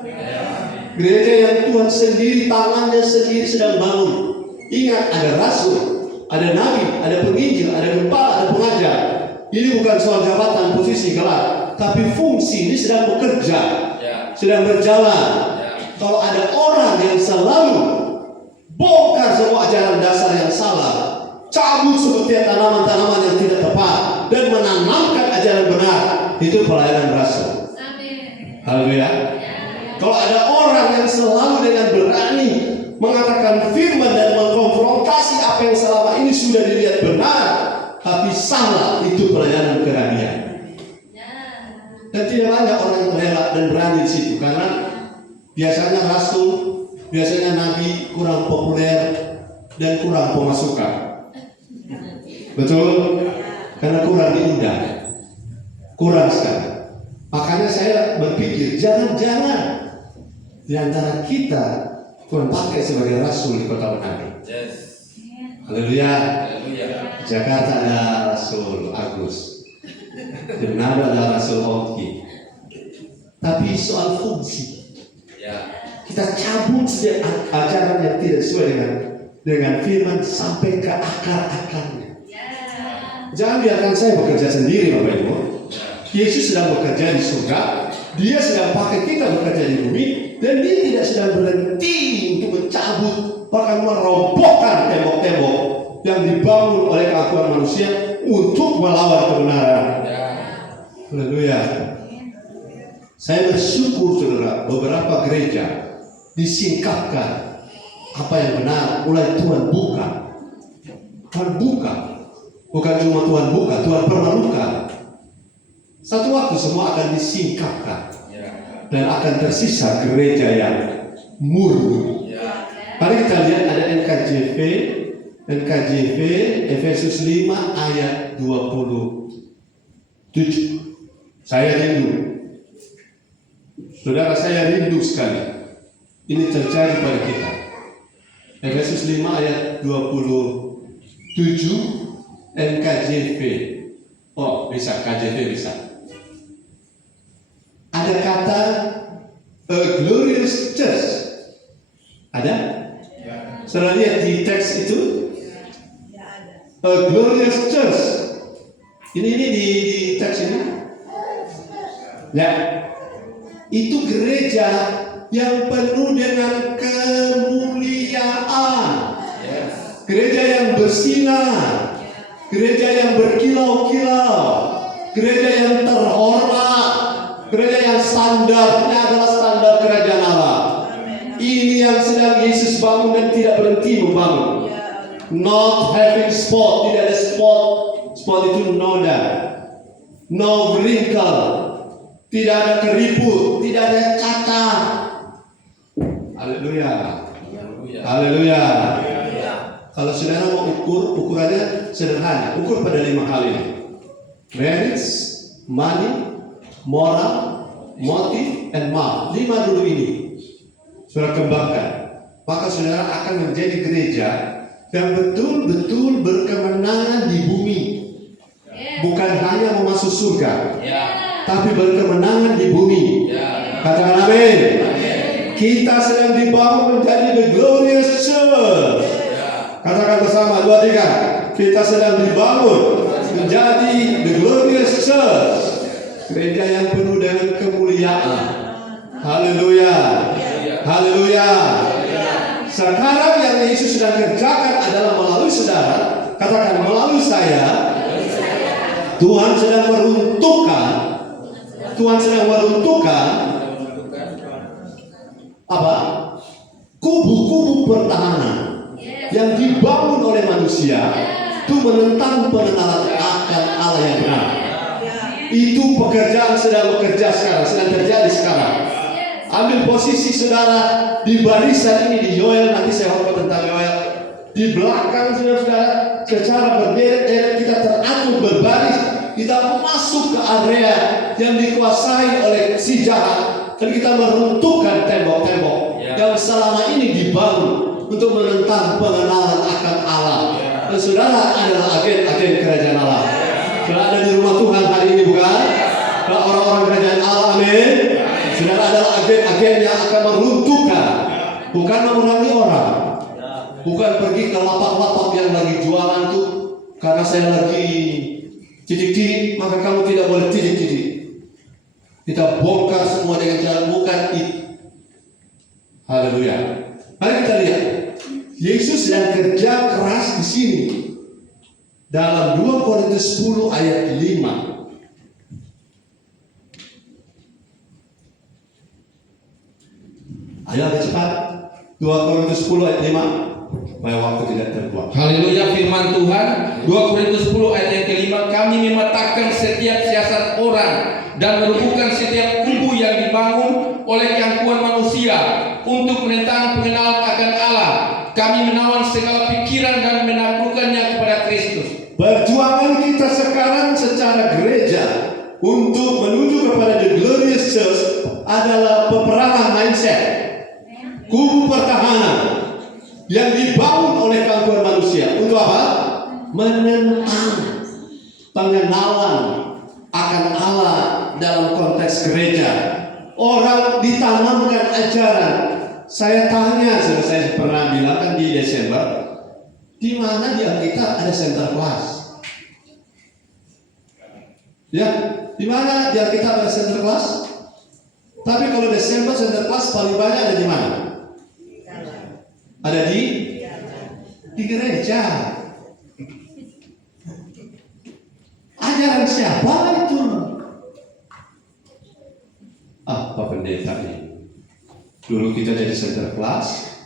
Gereja yang Tuhan sendiri, tangannya sendiri sedang bangun. Ingat, ada rasul, ada nabi, ada penginjil, ada gembala, ada pengajar. Ini bukan soal jabatan, posisi, gelar, tapi fungsi ini sedang bekerja, sedang berjalan. Kalau ada orang yang selalu bongkar semua ajaran dasar yang salah, cabut setiap tanaman-tanaman yang tidak tepat, dan menanamkan ajaran benar, itu pelayanan rasul. Haleluya. Kalau ada orang yang selalu dengan berani mengatakan firman dan mengkonfrontasi apa yang selama ini sudah dilihat benar, tapi salah, itu pelayanan kenabian. Dan tidak banyak orang yang rela dan berani di situ, karena biasanya rasul, biasanya nabi kurang populer dan kurang pemasukan. Betul? Karena kurang diundang, kurang sekali. Makanya saya berpikir, jangan-jangan di antara kita Tuhan pakai sebagai rasul di kota Manado. Haleluya. Jakarta ada Rasul Agus, di Manado ada Rasul Oki. Tapi soal fungsi, kita cabut setiap ajaran yang tidak sesuai dengan firman sampai ke akar-akarnya. Jangan biarkan saya bekerja sendiri, Bapak Ibu. Yesus sedang bekerja di surga, dia sedang pakai kita bekerja di bumi, dan dia tidak sedang berhenti untuk mencabut, bahkan merobohkan tembok-tembok yang dibangun oleh keakuan manusia untuk melawan kebenaran. Haleluya. Saya bersyukur saudara, beberapa gereja disingkapkan apa yang benar mulai Tuhan buka. Tuhan buka. Bukan cuma Tuhan buka, Tuhan permalukan. Satu waktu semua akan disingkapkan dan akan tersisa gereja yang murni. Mari kita lihat ada NKJV Efesus 5 ayat 27. Saya rindu. Saudara, saya rindu sekali ini terjadi pada kita. Efesus 5 ayat 27 NKJV. Oh, bisa KJV bisa. Ada kata a glorious church. Ada? Saudara lihat di teks itu? A glorious church. Ini di teks ini. Ya. Itu gereja yang penuh dengan kemuliaan. Gereja yang bersinar. Gereja yang berkilau-kilau. Gereja yang terhormat. Gereja yang standarnya adalah standar kerajaan Allah. Ini yang sedang Yesus bangun dan tidak berhenti membangun. Not having spot, tidak ada spot. Spot itu noda, no wrinkle, tidak ada keriput, tidak ada cacat. Haleluya. Haleluya. Kalau saudara mau ukur, ukurannya sederhana. Ukur pada 5 hal ini: marriage, money, moral, motive, and mouth. 5 dulu ini saudara kembangkan, maka saudara akan menjadi gereja yang betul-betul berkemenangan di bumi. Bukan hanya memasuki surga, tapi berkemenangan di bumi. Katakan amin. Kita sedang dibangun menjadi the glorious church. Katakan bersama, 2, 3. Kita sedang dibangun menjadi the glorious church. Gereja yang penuh dengan kemuliaan. Haleluya. Haleluya. Sekarang yang Yesus sedang kerjakan adalah melalui saudara. Katakan, melalui saya. Tuhan sedang meruntuhkan. Tuhan sedang meruntuhkan apa? Kubu-kubu pertahanan yang dibangun oleh manusia itu menentang pengenalan akan Allah yang benar. Itu pekerjaan sedang bekerja sekarang, sedang terjadi sekarang. Ambil posisi saudara di barisan ini di Yoel, nanti saya ngomong tentang Yoel. Di belakang saudara-saudara secara berderet-deret kita teratur berbaris, kita masuk ke area yang dikuasai oleh si jahat dan kita meruntuhkan tembok-tembok yang selama ini dibangun untuk menentang pengenalan akan Allah. Dan saudara adalah agen-agen kerajaan Allah. Saudara ada di rumah Tuhan hari ini, bukan? Kalau orang-orang kerajaan Allah, amin. Saudara adalah agen-agen yang akan meruntuhkan, bukan memerangi orang. Bukan pergi ke lapak-lapak yang lagi jualan tuh, karena saya lagi titik-titik, maka kamu tidak boleh titik-titik. Kita bongkar semua dengan cara bukan itu. Haleluya. Mari kita lihat. Yesus sedang kerja keras di sini. Dalam 2 Korintus 10 ayat 5. Ayo agak cepat. 2 Korintus 10 ayat 5. Supaya waktu tidak terbuang. Haleluya, firman Tuhan 2 Korintus 10 ayat yang kelima, kami mematahkan setiap siasat orang dan merubuhkan setiap kubu yang dibangun oleh keangkuhan manusia untuk menentang pengenalan akan Allah. Kami menawan segala pikiran dan menaklukkannya kepada Kristus. Perjuangan kita sekarang secara gereja untuk menuju kepada the glorious church adalah peperangan mindset, kubu pertahanan yang dibangun oleh keangkuhan manusia. Untuk apa? Menentang pengenalan akan Allah dalam konteks gereja. Orang ditanamkan ajaran. Saya tanya, saya pernah bilang kan di Desember, di mana di Alkitab ada center class? Ya, Di mana di Alkitab ada center class? Tapi kalau Desember center class paling banyak ada di mana? Ada di gereja. Ajaran siapa itu? Pak pendeta ini. Dulu kita jadi center class,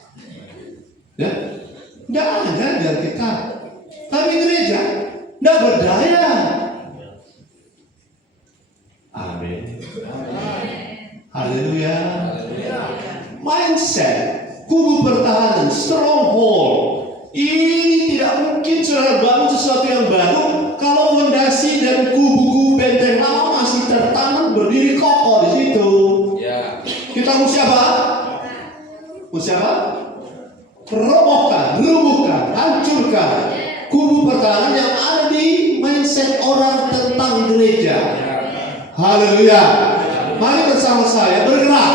ya, tidak ada di Alkitab. Tapi gereja tidak berdaya. Amin. Haleluya. Mindset, kubu pertahanan, stronghold. Ini tidak mungkin saudara bangun sesuatu yang baru kalau fondasi dan kubu-kubu benteng lama masih tertanam berdiri kokoh di situ. Ya. Kita mesti apa? Mesti apa? Robohkan, hancurkan kubu pertahanan yang ada di mindset orang tentang gereja. Haleluya. Mari bersama saya bergerak.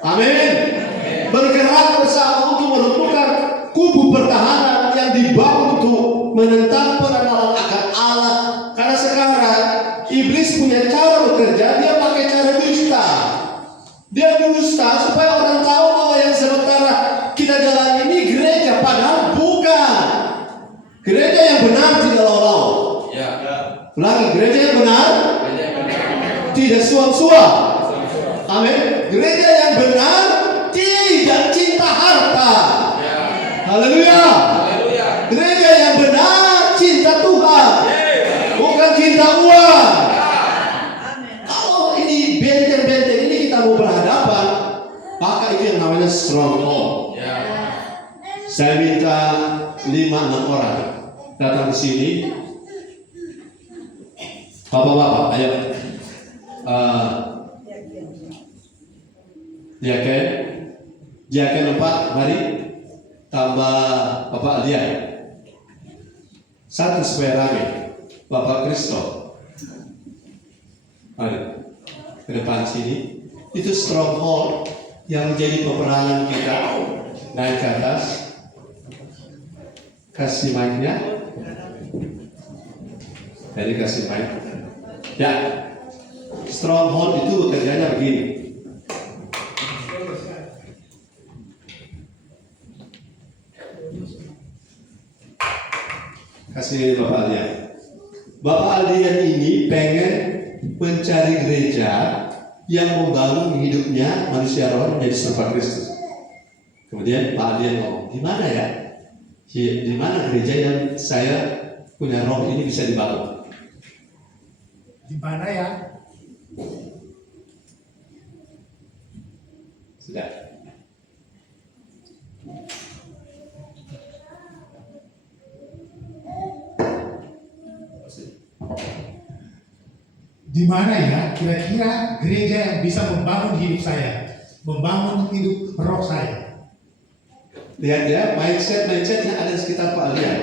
Amin. Bergerak bersama untuk meruntuhkan kubu pertahanan yang dibangun untuk menentang pengenalan akan Allah. Karena sekarang iblis punya cara bekerja, dia pakai cara dusta. Dia dusta supaya orang tahu bahwa yang sementara kita jalan ini gereja, padahal bukan. Gereja yang benar tidak lawan-lawan. Ya. Ulangi, gereja yang benar tidak suam-suam. Amin. Gereja yang benar tidak cinta harta. Haleluya. Gereja yang benar cinta Tuhan, bukan cinta uang. Kalau ini benteng-benteng ini kita mau berhadapan, maka itu yang namanya stronghold. Saya minta 5-6 orang datang ke sini. Bapak-bapak, ayo. Diaken 4, mari. Tambah Bapak Lian. 1 supaya rame. Bapak Kristo. Mari. Ke depan sini. Itu stronghold yang menjadi peperangan kita. Naik ke atas. Kasih mic-nya. Jadi kasih mic. Ya. Stronghold itu bekerjanya begini. Kasih Bapak Aldian. Bapak Aldian ini pengen mencari gereja yang membangun hidupnya manusia roh menjadi serupa Kristus. Kemudian Pak Aldian ngomong, di mana ya? Di mana gereja yang saya punya roh ini bisa dibangun? Di mana ya? Sudah. Di mana ya kira-kira gereja yang bisa membangun hidup saya, membangun hidup roh saya? Lihat ya, mindset yang ada di sekitar Pak Aldian.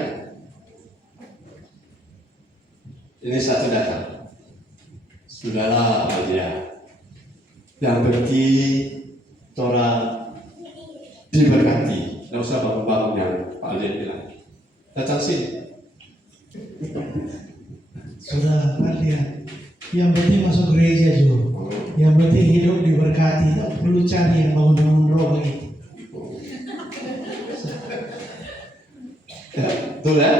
Ini satu datang. Sudahlah Pak Aldian. Yang penting orang diberkati. Tidak usah bangun-bangun yang Pak Aldian bilang. Datang sini. Sudah Aldian. Yang penting masuk gereja juga. Yang penting hidup diberkati. Tak perlu cari yang bangun-bangun roh begitu. Betul ya?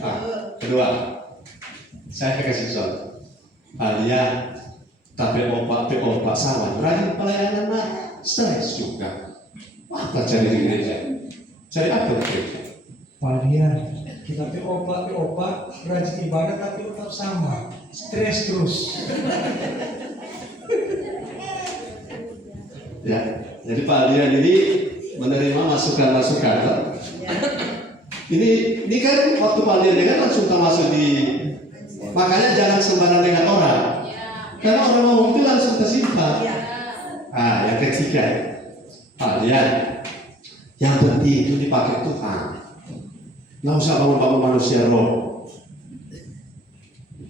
Nah, kedua, saya kasih soal. Aldian, tapi opak sama. Rajin pelayanan mah stres juga. Apa cari di gereja? Cari apa di gereja? Aldian, kita opak, rajin ibadah tapi tetap sama, stres terus. Ya, jadi Pak Aldian ini menerima masukan-masukan. Ini kan waktu Pak Aldian kan langsung termasuk di, makanya jangan sembarangan dengan orang. Karena orang ngomong itu langsung tersimpan. Yang ketiga, Pak Aldian, yang penting itu dipakai Tuhan. Nggak usah bangun-bangun manusia roh.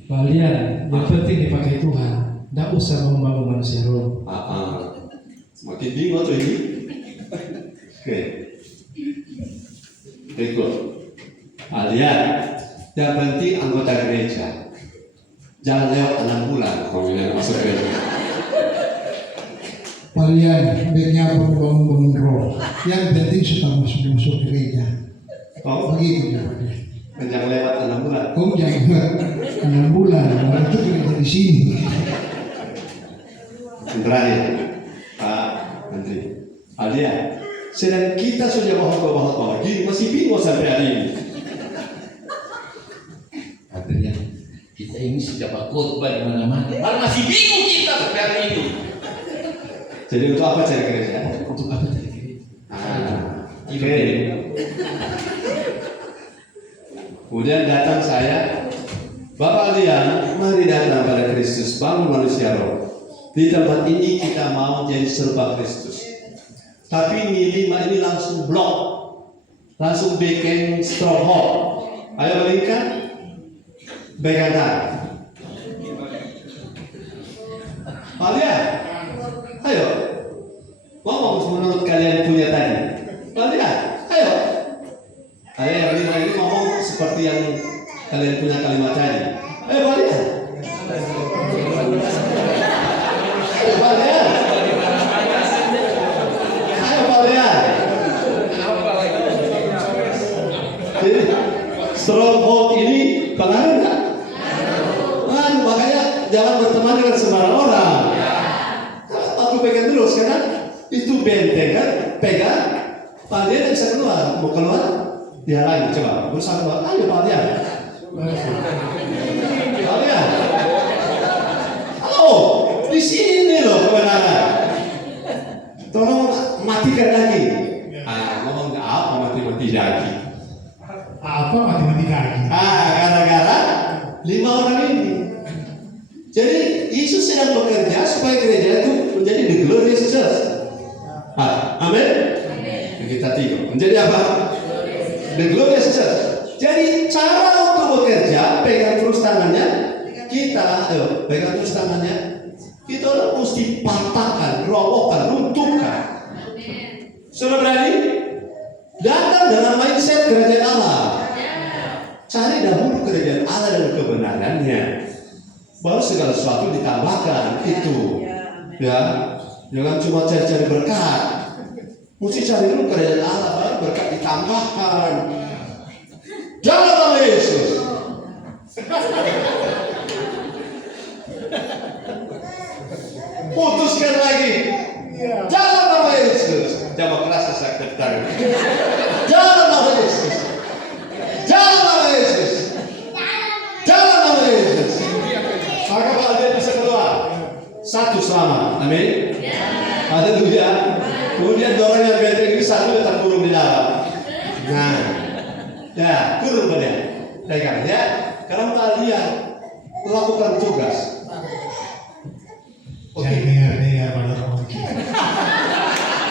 Kalian yang penting dipakai Tuhan. Tidak usah membangun manusia roh. Semakin bingung tuh ini. Oke. Berikut. Aldian, yang penting anggota gereja. Jangan lewat 6 bulan kalau yang masuk gereja. Kalian baiknya bangun roh. Yang penting sudah masuk gereja. Oh, Begitu ya. jangan lewat 6 bulan. Om jangan 6 bulan, baru itu gereja di sini. Terakhir, Pak Menteri, Alia, sedang kita sudah bahas gini, masih bingung sampai hari ini. Artinya kita ini sudah khotbah di mana-mana, malah masih bingung kita sampai hari ini. Jadi untuk apa cari gereja? Untuk apa cari gereja? Oke. Kemudian datang saya, Bapak Lian, mari datang pada Kristus, bangun manusia roh. Di tempat ini kita mau jadi serba Kristus. Tapi ini 5 ini langsung blok, langsung bikin stronghold. Ayo berikan, pegang tangan. Pak Lian, ayo, ngomong menurut kalian punya tadi. Pak Lian, ayo. Ayo yang 5 ini ngomong seperti yang kalian punya kalimat tadi. Ayo Pak Lian. Ayo Pak Lian. Ayo Pak Lian. Jadi stronghold ini pengaruh nggak? Kan makanya jangan berteman dengan sembarang orang. Aku pegang dulu sekarang itu benteng kan, pegang. Pak Lian bisa keluar, mau keluar? Dia lagi coba berusaha keluar. Ayo Pak Lian. Pak Lian. Halo, di sini loh kebenaran. Tolong matikan lagi. Ngomong apa mati-mati lagi? Apa mati-mati lagi? Gara-gara 5 orang ini. Jadi Yesus sedang bekerja supaya gereja itu menjadi the glorious church. Amin. Kita tiga. Menjadi apa? The glorious church. Jadi cara untuk bekerja, pegang terus tangannya. Kita, ayo, pegang terus tangannya. Kita mesti patahkan, robohkan, runtuhkan. Sudah berani? Datang dalam mindset kerajaan Allah. Cari dahulu kerajaan Allah dan kebenarannya. Baru segala sesuatu ditambahkan itu. Ya, jangan cuma cari-cari berkat. Mesti cari dulu kerajaan Allah, baru berkat ditambahkan. Jalan sama Yesus. Putuskan lagi. Jalan sama Yesus. Coba keras sakit tangan. Jalan sama Yesus. Jalan sama Yesus. Jalan sama Yesus. Maka Pak dia bisa keluar. Satu selamat. Amin. Haleluya. Kemudian dorong yang benteng ini satu tetap kurung di dalam. Nah, ya kurung pada. Pegang ya. Karena kalian melakukan tugas. Oke. Dengar pada orang kita.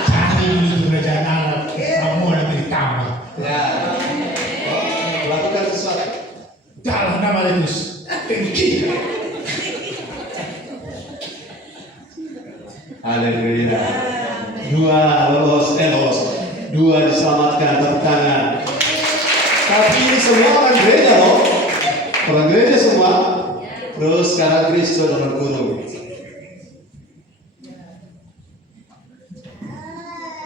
Cari dulu kerajaan Allah, kamu nanti ditambah. Ya. Lakukan sesuatu. Dalam nama Yesus. Benci. Haleluya. 2 lolos. 2 diselamatkan, tepuk tangan. Tapi ini semua orang gereja loh. Orang gereja semua. Terus sekarang Kristus dalam kurung.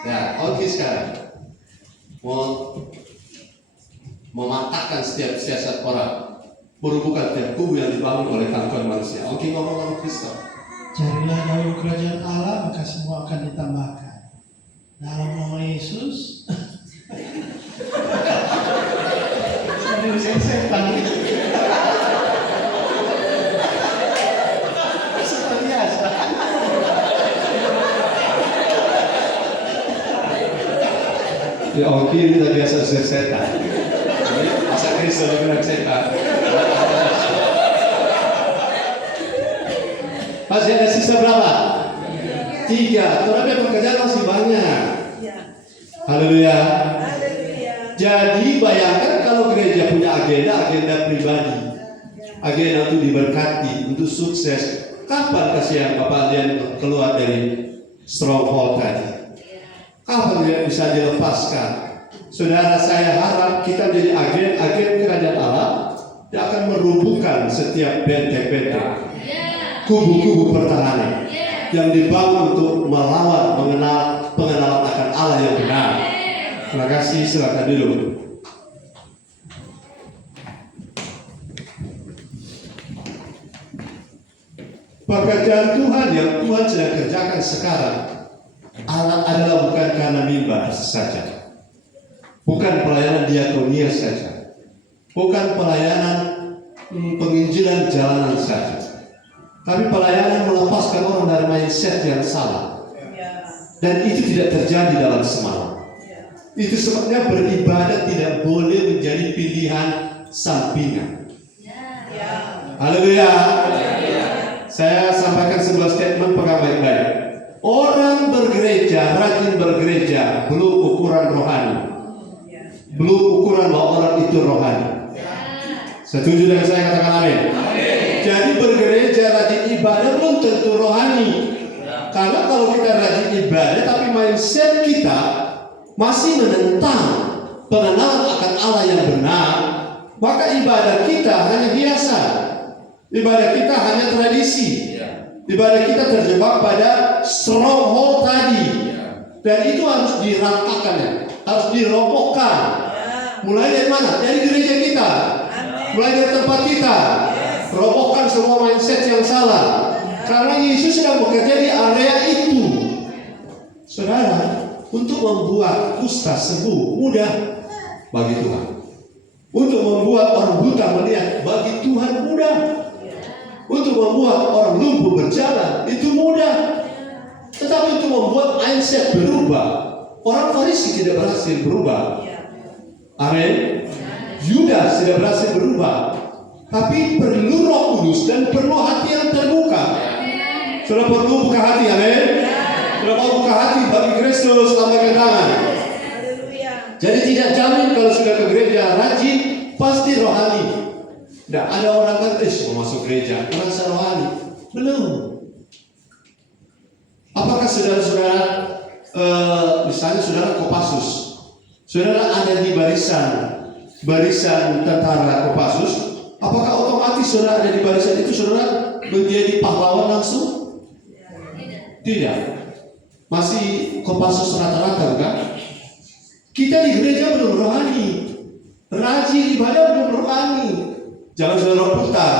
Ya, oke sekarang. Mau mematahkan setiap siasat orang. Merubuhkan tiap kubu yang dibangun oleh kawan manusia. Oke ngomong Kristus. Carilah dahulu kerajaan Allah, maka semua akan ditambahkan. Dalam nama Yesus. Saya setan. Seperti biasa. Ya oke ini tak biasa setan. Masa Kristus dibilang setan. Masih ada sisa berapa? 3. Tetapi pekerjaan masih banyak. Haleluya. Jadi bayangkan kalau gereja punya agenda pribadi, agenda untuk diberkati, untuk sukses. Kapan kasihan Bapak Lian keluar dari stronghold tadi? Kapan dia bisa dilepaskan? Saudara, saya harap kita menjadi agen kerajaan Allah Dia akan merubuhkan setiap benteng-benteng, kubu-kubu pertahanan yang dibangun untuk melawan pengenalan akan Allah yang benar. Terima kasih, silakan dulu. Pekerjaan Tuhan yang Tuhan sedang kerjakan sekarang adalah bukan karena mimbar saja, bukan pelayanan diakonia saja, bukan pelayanan penginjilan jalanan saja, tapi pelayanan melepaskan orang dari mindset yang salah. Dan itu tidak terjadi dalam semalam. Itu sebabnya beribadah tidak boleh menjadi pilihan sampingan. Haleluya. Saya sampaikan sebuah statement, pegang baik-baik. Orang bergereja, rajin bergereja, belum ukuran rohani. Belum ukuran bahwa orang itu rohani. Setuju dengan saya, katakan amin. Jadi bergereja, rajin ibadah belum tentu rohani. Karena kalau kita rajin ibadah tapi mindset kita masih menentang pengenalan akan Allah yang benar, maka ibadah kita hanya biasa. Ibadah kita hanya tradisi. Ibadah kita terjebak pada stronghold tadi. Dan itu harus dirangkakan, ya, harus dirobohkan. Mulai dari mana? Dari gereja kita. Mulai dari tempat kita. Robohkan semua mindset yang salah. Karena Yesus sedang bekerja di area itu. Saudara, untuk membuat kusta sembuh mudah bagi Tuhan. Untuk membuat orang buta melihat bagi Tuhan mudah. Untuk membuat orang lumpuh berjalan itu mudah. Tetapi untuk membuat mindset berubah, orang Farisi tidak berhasil berubah. Amin. Yudas tidak berhasil berubah. Tapi perlu Roh Kudus dan perlu hati yang terbuka. Sudah perlu buka hati, amin. Sudah mau buka hati bagi Kristus, lambaikan tangan. Jadi tidak jamin kalau sudah ke gereja rajin pasti rohani. Nah, ada orang kan mau masuk gereja merasa rohani. Belum. Apakah saudara-saudara misalnya saudara Kopassus, saudara ada di barisan tentara Kopassus, apakah otomatis saudara ada di barisan itu saudara menjadi pahlawan langsung? Tidak. Masih Kopassus rata-rata, bukan? Kita di gereja belum rohani, rajin ibadah belum rohani. Jangan saudara putar,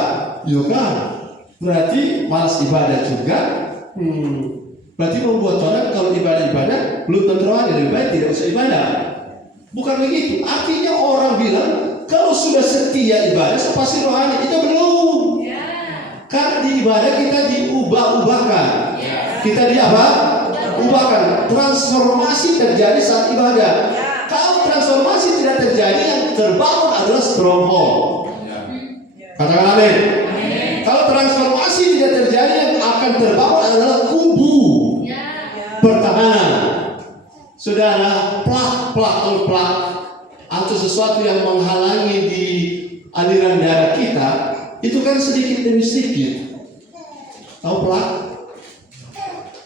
yuk kan? Berarti malas ibadah juga. Berarti membuat orang kalau ibadah belum tentu rohani, lebih baik tidak usah ibadah. Bukan begitu. Artinya orang bilang kalau sudah setia ibadah pasti rohani. Itu belum. Karena di ibadah kita diubah-ubahkan. Kita di apa? Ubahkan. Transformasi terjadi saat ibadah. Kalau transformasi tidak terjadi, yang terbangun adalah stronghold. Katakan amin. Kalau transformasi tidak terjadi, yang akan terbangun adalah kubu pertahanan. Saudara, plak atau sesuatu yang menghalangi di aliran darah kita, itu kan sedikit demi sedikit. Tahu plak?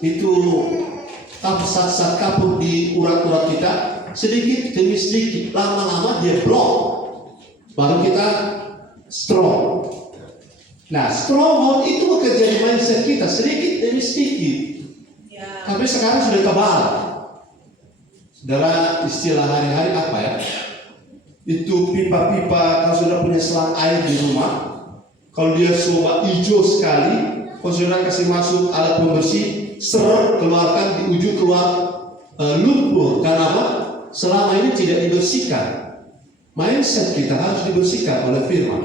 Itu zat-zat kapur di urat-urat kita, sedikit demi sedikit, lama-lama dia blok. Baru kita strong. Nah, stronghold itu bekerja di mindset kita sedikit demi sedikit. Tapi sekarang sudah tebal. Saudara, istilah hari-hari apa ya? Itu pipa-pipa. Kalau sudah punya selang air di rumah, kalau dia coba hijau sekali, kalau sudah kasih masuk alat pembersih, keluarkan di ujung keluar lumpur. Karena apa? Selama ini tidak dibersihkan. Mindset kita harus dibersihkan oleh firman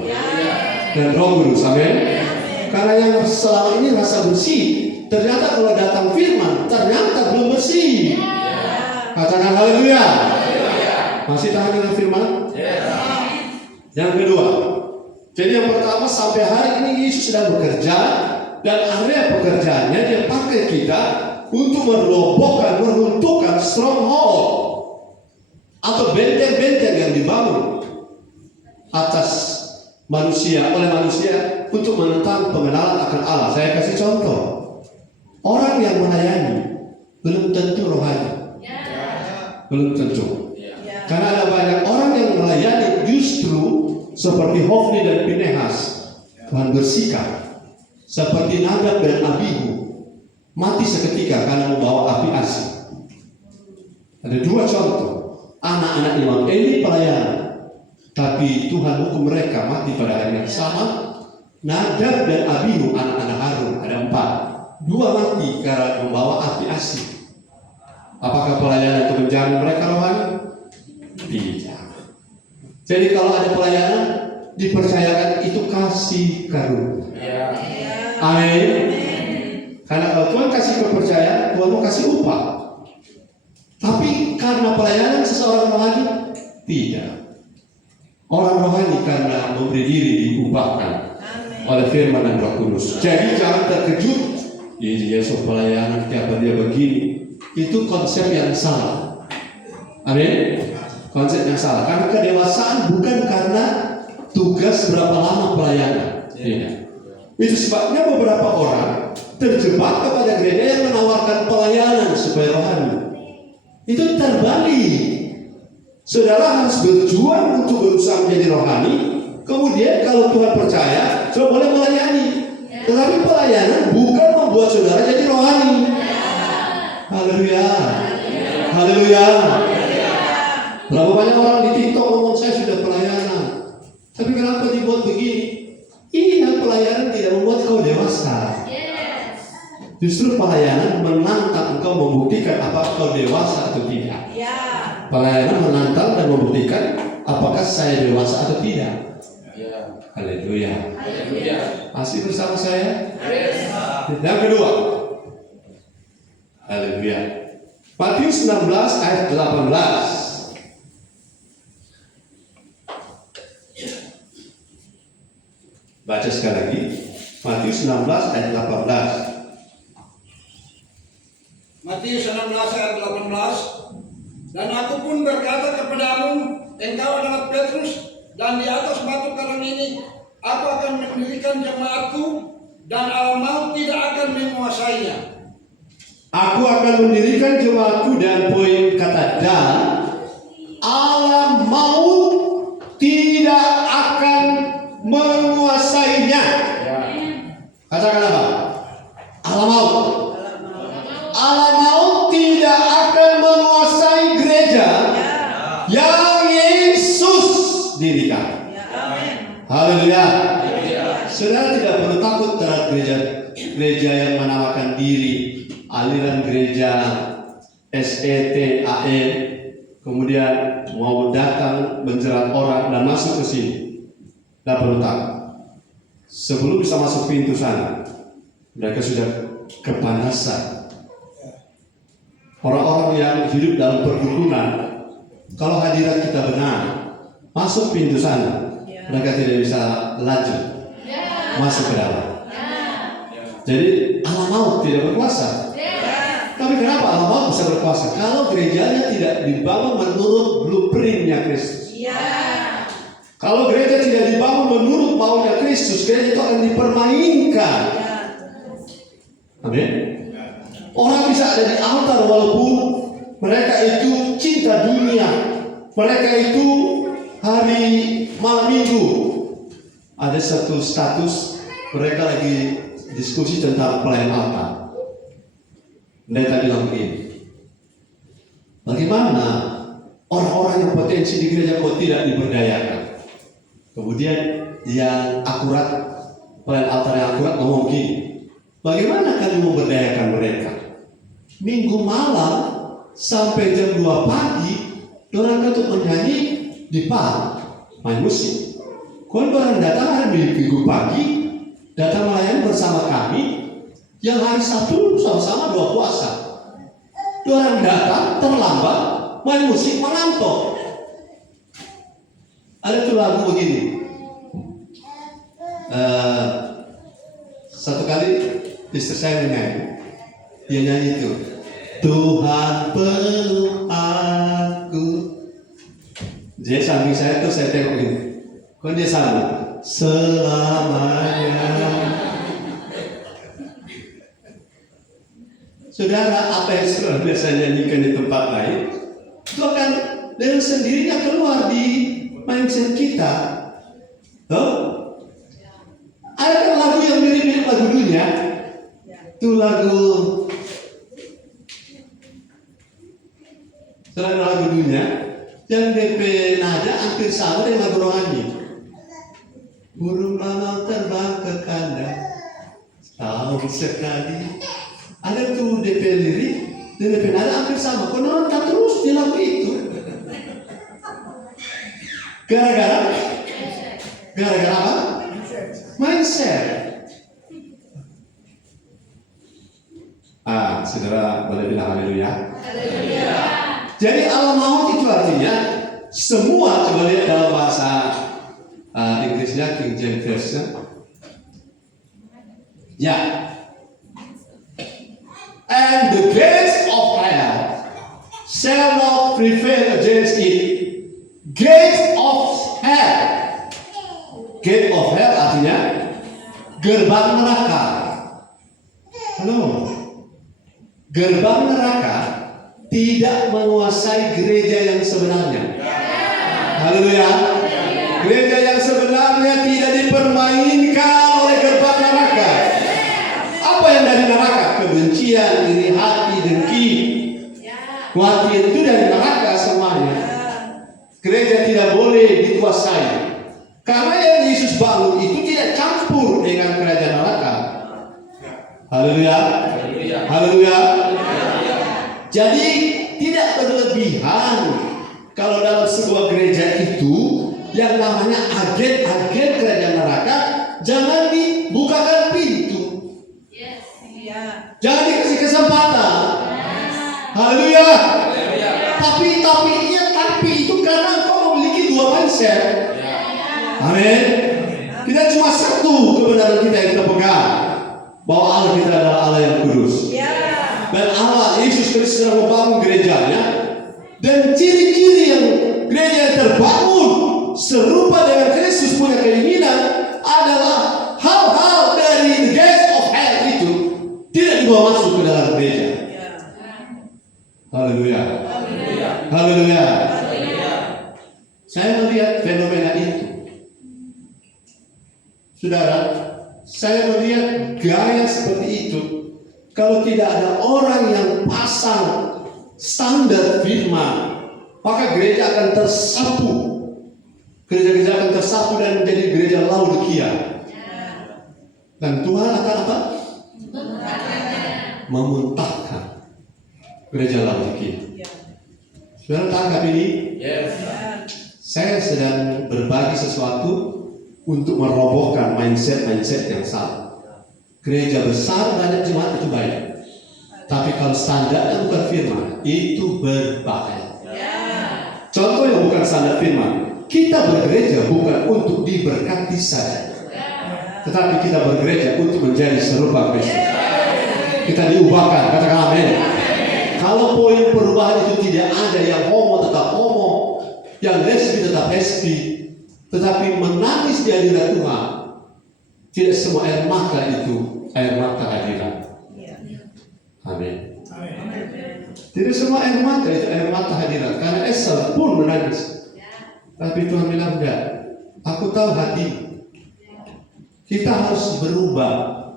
dan Roh Kudus, amin. Karena yang selama ini rasa bersih, ternyata kalau datang firman ternyata belum bersih. Katakan haleluya. Masih tahan dengan firman? Yang kedua, jadi yang pertama, sampai hari ini Yesus sedang bekerja, dan area pekerjaannya dia pakai kita untuk merobohkan, meruntuhkan stronghold atau benteng-benteng yang dibangun atas manusia, oleh manusia untuk menentang pengenalan akan Allah. Saya kasih contoh. Orang yang melayani belum tentu rohani. Belum tentu. Karena ada banyak orang yang melayani justru seperti Hofni dan Pinehas, Tuhan bersikap seperti Nadab dan Abihu, mati seketika karena membawa api asli. Ada dua contoh, anak-anak Imam Eli pelayanan, tapi Tuhan hukum mereka mati pada hari yang sama. Nadab dan Abihu, anak-anak Harun, ada 4, 2 mati karena membawa api asli. Apakah pelayanan itu menjamin mereka rohani? Tidak. Jadi kalau ada pelayanan, dipercayakan itu kasih karunia. Amin. Karena kalau Tuhan kasih kepercayaan, Tuhan mau kasih upah. Tapi karena pelayanan seseorang rohani? Tidak. Orang rohani karena memberi diri diubahkan oleh firman dan Roh Kudus. Jadi jangan terkejut. Yesus pelayanan tiap dia begini. Itu konsep yang salah. Amin. Konsep yang salah. Karena kedewasaan bukan karena tugas berapa lama pelayanan. Tidak. Itu sebabnya beberapa orang terjebak kepada gereja yang menawarkan pelayanan supaya rohani. Itu terbalik. Saudara harus berjuang untuk berusaha menjadi rohani. Kemudian kalau Tuhan percaya, saudara boleh melayani. Tetapi pelayanan bukan membuat saudara jadi rohani. Haleluya. Haleluya. Berapa banyak orang di TikTok ngomong saya sudah pelayanan, tapi kenapa dibuat begini? Iya, pelayanan tidak membuat kau dewasa. Justru pelayanan menantang engkau membuktikan apakah kau dewasa atau tidak. Pelayanan menantang dan membuktikan apakah saya dewasa atau tidak. Haleluya. Masih bersama saya? Yang kedua, haleluya. Matius 16 ayat 18. Baca sekali lagi. Matius 16 ayat 18. Matius 16 ayat 18. Dan aku pun berkata kepadamu, engkau adalah Petrus, dan di atas batu karang ini aku akan mendirikan jemaatku, dan alam maut tidak akan menguasainya. Aku akan mendirikan jemaatku, dan poin kata dan, alam maut tidak akan menguasainya. Katakan apa? Alam maut. Alam maut tidak akan menguasai gereja yang Yesus dirikan. Haleluya. Saudara tidak perlu takut terhadap gereja yang menamakan diri aliran gereja SETAN, kemudian mau datang menjerat orang dan masuk ke sini. Tidak perlu takut. Sebelum bisa masuk pintu sana, mereka sudah kepanasan. Orang-orang yang hidup dalam perdukunan, kalau hadirat kita benar, masuk pintu sana, mereka tidak bisa laju masuk ke dalam. Jadi alam maut tidak berkuasa. Tapi kenapa alam maut bisa berkuasa? Kalau gerejanya tidak dibangun menurut blueprintnya Kristus. Kalau gereja tidak dibangun menurut maunya Kristus, gereja itu akan dipermainkan. Amin. Orang bisa ada di altar walaupun mereka itu cinta dunia, mereka itu hari malam minggu. Ada satu status mereka lagi diskusi tentang pelayan altar. Mereka bilang begini, bagaimana orang-orang yang potensi di gereja kok tidak diberdayakan? Kemudian yang akurat, pelayan altar yang akurat ngomong begini, bagaimana kalian memberdayakan mereka? Minggu malam sampai jam 2 pagi, orang untuk menyanyi di pub, main musik. Kalau orang datang hari Minggu pagi, datang melayani bersama kami, yang hari Sabtu sama-sama doa puasa. Orang datang terlambat, main musik, mengantuk. Ada tuh lagu begini. Satu kali istri saya menyanyi, dia nyanyi itu, Tuhan peluk aku. Dia samping saya tuh, saya tengok ini. Kok dia sama? Selamanya. Saudara, apa yang saudara biasa nyanyikan di tempat lain, itu akan dengan sendirinya keluar di mindset kita. Tuh? Ada kan lagu yang mirip-mirip lagu dunia? Itu lagu selain lagu dunia yang DP nada hampir sama dengan lagu rohani. Burung malam terbang ke kandang tahun sekali. Ada tuh DP lirik dan DP nada hampir sama. Penonton terus di lagu itu. Gara-gara apa? Mindset. Saudara boleh bilang haleluya. Jadi alam maut itu artinya semua, coba lihat dalam bahasa Inggrisnya King James Version. Ya. And the gates of hell shall not prevail against it. Gates of hell. Gate of hell artinya gerbang neraka. Halo. Gerbang neraka tidak menguasai gereja yang sebenarnya. Haleluya. Gereja yang sebenarnya tidak dipermainkan oleh gerbang neraka. Apa yang dari neraka? Kebencian, iri hati, dengki, khawatir, itu dari neraka semuanya. Gereja tidak boleh dikuasai. Karena yang Yesus bangun itu tidak campur dengan kerajaan neraka. Haleluya. Haleluya. Jadi tidak berlebihan kalau dalam sebuah gereja itu yang namanya agen-agen kerajaan neraka jangan dibukakan pintu. Jangan dikasih kesempatan. Haleluya. Tapi itu karena engkau memiliki dua mindset. Amin. Kita cuma satu kebenaran kita yang kita pegang, bahwa Allah kita adalah Allah yang kudus. Dan Allah Yesus Kristus sedang membangun gerejanya. Dan ciri-ciri yang gereja yang terbangun serupa dengan Kristus punya keinginan adalah hal-hal dari the gates of hell itu tidak dibawa masuk ke dalam gereja. Haleluya. Haleluya. Saya melihat fenomena itu. Saudara, saya melihat gaya seperti itu. Kalau tidak ada orang yang pasang standar firman, maka gereja akan tersapu. Gereja-gereja akan tersapu dan menjadi gereja Laodikia. Dan Tuhan akan apa? Memuntahkan gereja Laodikia. Saudara tangkap ini? Saya sedang berbagi sesuatu untuk merobohkan mindset-mindset yang salah. Gereja besar banyak jemaat itu baik, tapi kalau standarnya bukan firman itu berbahaya. Contoh yang bukan standar firman, kita bergereja bukan untuk diberkati saja, tetapi kita bergereja untuk menjadi serupa Kristus. Kita diubahkan, katakan amin. Kalau poin perubahan itu tidak ada, yang homo tetap homo, yang lesbi tetap lesbi, tetapi menangis di hadirat Tuhan. Tidak semua air mata itu air mata hadirat. Amin. Tidak semua air mata itu air mata hadirat. Karena Esau pun menangis. Tapi Tuhan bilang enggak. Aku tahu hati. Kita harus berubah.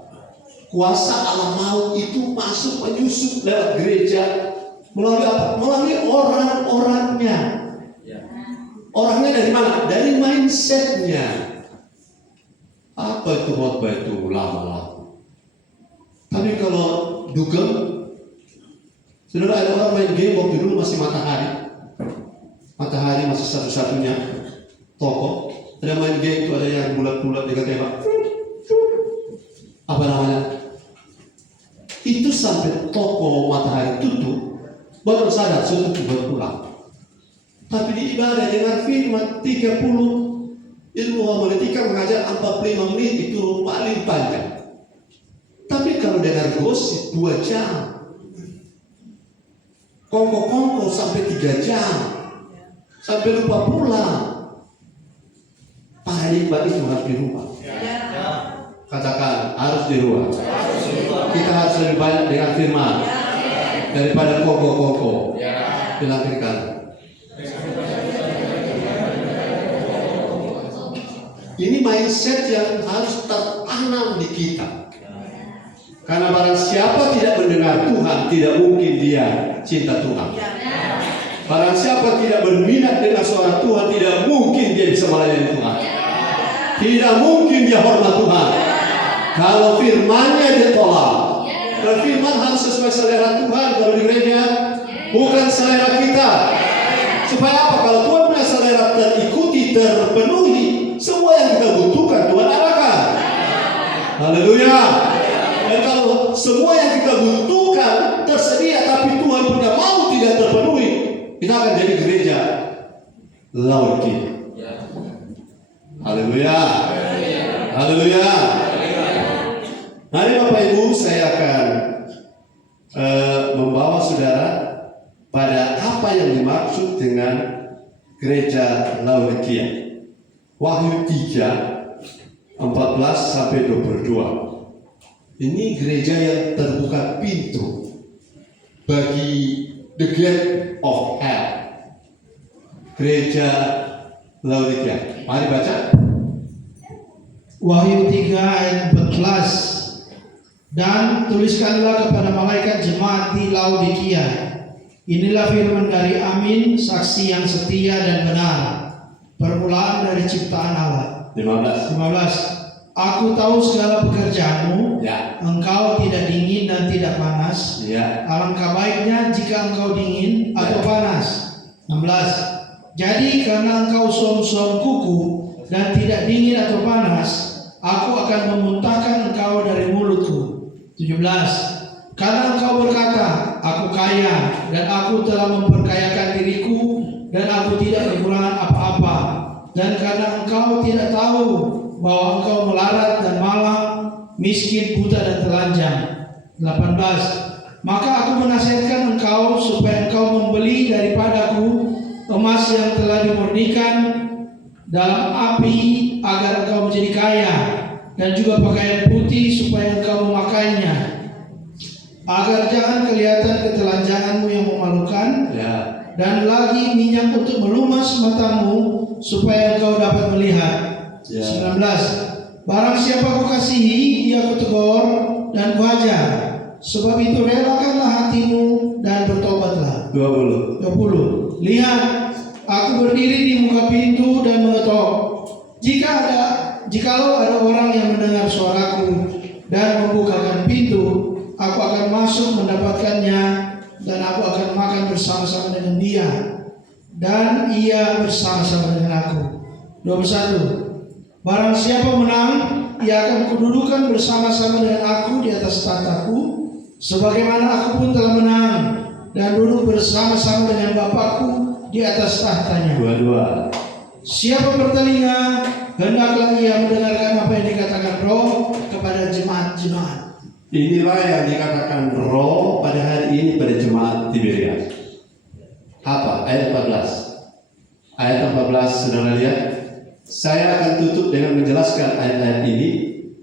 Kuasa alam maut itu masuk menyusup lewat gereja melalui apa? Melalui orang-orangnya. Orangnya dari mana? Dari mindsetnya. Apa itu khotbah itu lama-lama. Tapi kalau dugem, saudara, ada orang main game waktu dulu masih Matahari masih satu-satunya toko. Ada main game itu, ada yang bulat-bulat dia tembak. Apa namanya? Itu sampai toko Matahari tutup, baru sadar sudah buat pulang. Tapi di ibadah dengan firman 30 ilmu homiletika mengajar 45 menit itu paling panjang. Tapi kalau dengar gosip 2 jam, kongko-kongko sampai 3 jam, sampai lupa pulang. Paradigma itu harus dirubah. Katakan harus dirubah. Kita harus lebih banyak dengan firman daripada kongko-kongko. Bilang kiri kanan. Ini mindset yang harus tertanam di kita. Karena barang siapa tidak mendengar Tuhan, tidak mungkin dia cinta Tuhan. Barang siapa tidak berminat dengan suara Tuhan, tidak mungkin dia bisa melayani Tuhan. Tidak mungkin dia hormat Tuhan. Kalau firman-Nya ditolak, kalau firman harus sesuai selera Tuhan kalau di gereja, bukan selera kita. Supaya apa? Kalau Tuhan punya selera terikuti, terpenuhi, semua yang kita butuhkan Tuhan arahkan. Haleluya. Dan kalau semua yang kita butuhkan tersedia, tapi Tuhan punya mau tidak terpenuhi, kita akan jadi gereja Laodikia. Haleluya. Haleluya. Hari Bapak Ibu, saya akan membawa saudara pada apa yang dimaksud dengan gereja Laodikia. Wahyu 3 14 sampai 22. Ini gereja yang terbuka pintu bagi the gate of hell. Gereja Laodikia. Mari baca. Wahyu 3 ayat 14. Dan tuliskanlah kepada malaikat jemaat di Laodikia. Inilah firman dari Amin, saksi yang setia dan benar, permulaan dari ciptaan Allah. 15. Aku tahu segala pekerjaanmu, Ya. engkau tidak dingin dan tidak panas. Ya. Alangkah baiknya jika engkau dingin atau panas. 16. Jadi karena engkau suam-suam kuku dan tidak dingin atau panas, aku akan memuntahkan engkau dari mulutku. 17. Karena engkau berkata, aku kaya dan aku telah memperkayakan diriku dan aku tidak kekurangan apa-apa. Dan karena engkau tidak tahu bahwa engkau melarat dan malang, miskin, buta dan telanjang. 18. Maka aku menasihatkan engkau supaya engkau membeli daripadaku emas yang telah dimurnikan dalam api agar engkau menjadi kaya, dan juga pakaian putih supaya engkau memakainya, agar jangan kelihatan ketelanjanganmu yang memalukan, Ya. dan lagi minyak untuk melumas matamu supaya engkau dapat melihat. Ya. 19. Barang siapa kukasihi, ia kutegur dan kuajar. Sebab itu relakanlah hatimu dan bertobatlah. 20. Lihat, aku berdiri di muka pintu dan mengetok. Jikalau ada orang yang mendengar suaraku dan membukakan pintu, aku akan masuk mendapatkannya, dan aku akan makan bersama-sama dengan dia, dan ia bersama-sama dengan aku. 21. Barang siapa menang, ia akan kududukan bersama-sama dengan aku di atas tahtaku, sebagaimana aku pun telah menang dan duduk bersama-sama dengan Bapakku di atas tahtanya. 22. Siapa bertelinga, hendaklah ia mendengarkan apa yang dikatakan Roh kepada jemaat-jemaat. Inilah yang dikatakan Roh pada hari ini pada jemaat Tiberias. Apa? Ayat 14. Ayat 14, saudara lihat. Saya akan tutup dengan menjelaskan ayat-ayat ini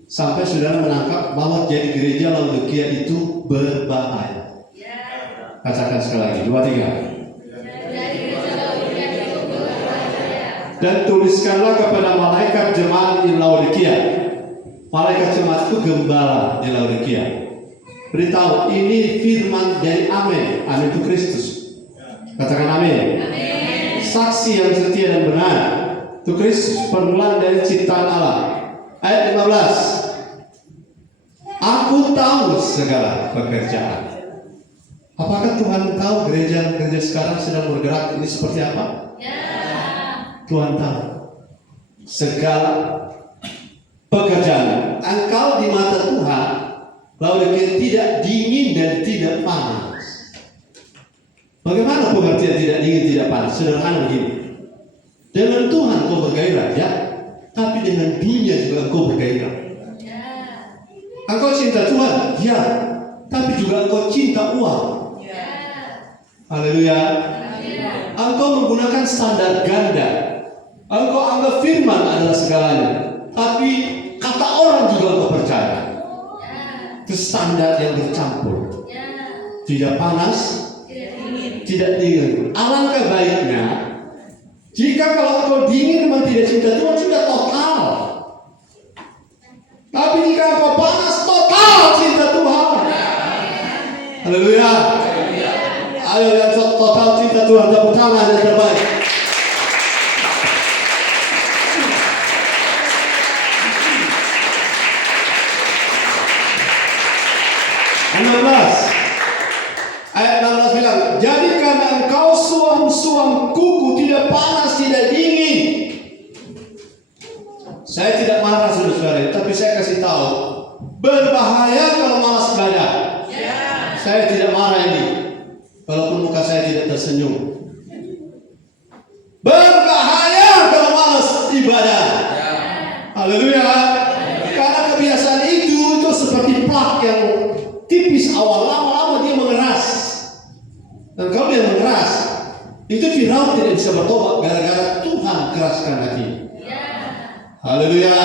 sampai saudara menangkap bahwa jadi gereja Laodikia itu berbahaya. Katakan sekali lagi, 2, 3. Dan tuliskanlah kepada malaikat jemaat di Laodikia. Malaikat jemaat itu gembala di Laodikia. Beritahu, ini firman dari Amin. Amin itu Kristus. Katakan amin. Saksi yang setia dan benar itu Kristus, permulaan dari ciptaan Allah. Ayat 15. Aku tahu segala pekerjaan. Apakah Tuhan tahu gereja sekarang sedang bergerak ini seperti apa? Tuhan tahu segala pekerjaan. Engkau di mata Tuhan Laodikia tidak dingin dan tidak panas. Bagaimana pengertian tidak dingin tidak panas? Sederhana begini. Dengan Tuhan kau bergairah, ya, tapi dengan dunia juga kau bergairah. Engkau cinta Tuhan, ya, tapi juga engkau cinta uang. Haleluya. Engkau menggunakan standar ganda. Engkau anggap firman adalah segalanya, tapi kata orang juga engkau percaya. Itu standar yang bercampur. Tidak panas, tidak dingin. Alangkah baiknya jika kalau engkau dingin memang tidak cinta Tuhan, sudah total. Tapi jika engkau panas total cinta Tuhan. Haleluya. Ayo yang total cinta Tuhan, tepuk tangan yang terbaik. Ayat 16 bilang, jadi karena engkau suam-suam kuku, tidak panas, tidak dingin. Saya tidak marah saudara-saudara, tapi saya kasih tahu, berbahaya kalau malas ibadah. Saya tidak marah ini, walaupun muka saya tidak tersenyum. Berbahaya kalau malas ibadah. Haleluya. Karena kebiasaan itu seperti plak yang tipis awal, lama-lama dia mengeras. Dan kalau dia mengeras, itu Firaun tidak bisa bertobat gara-gara Tuhan keraskan hati. Haleluya.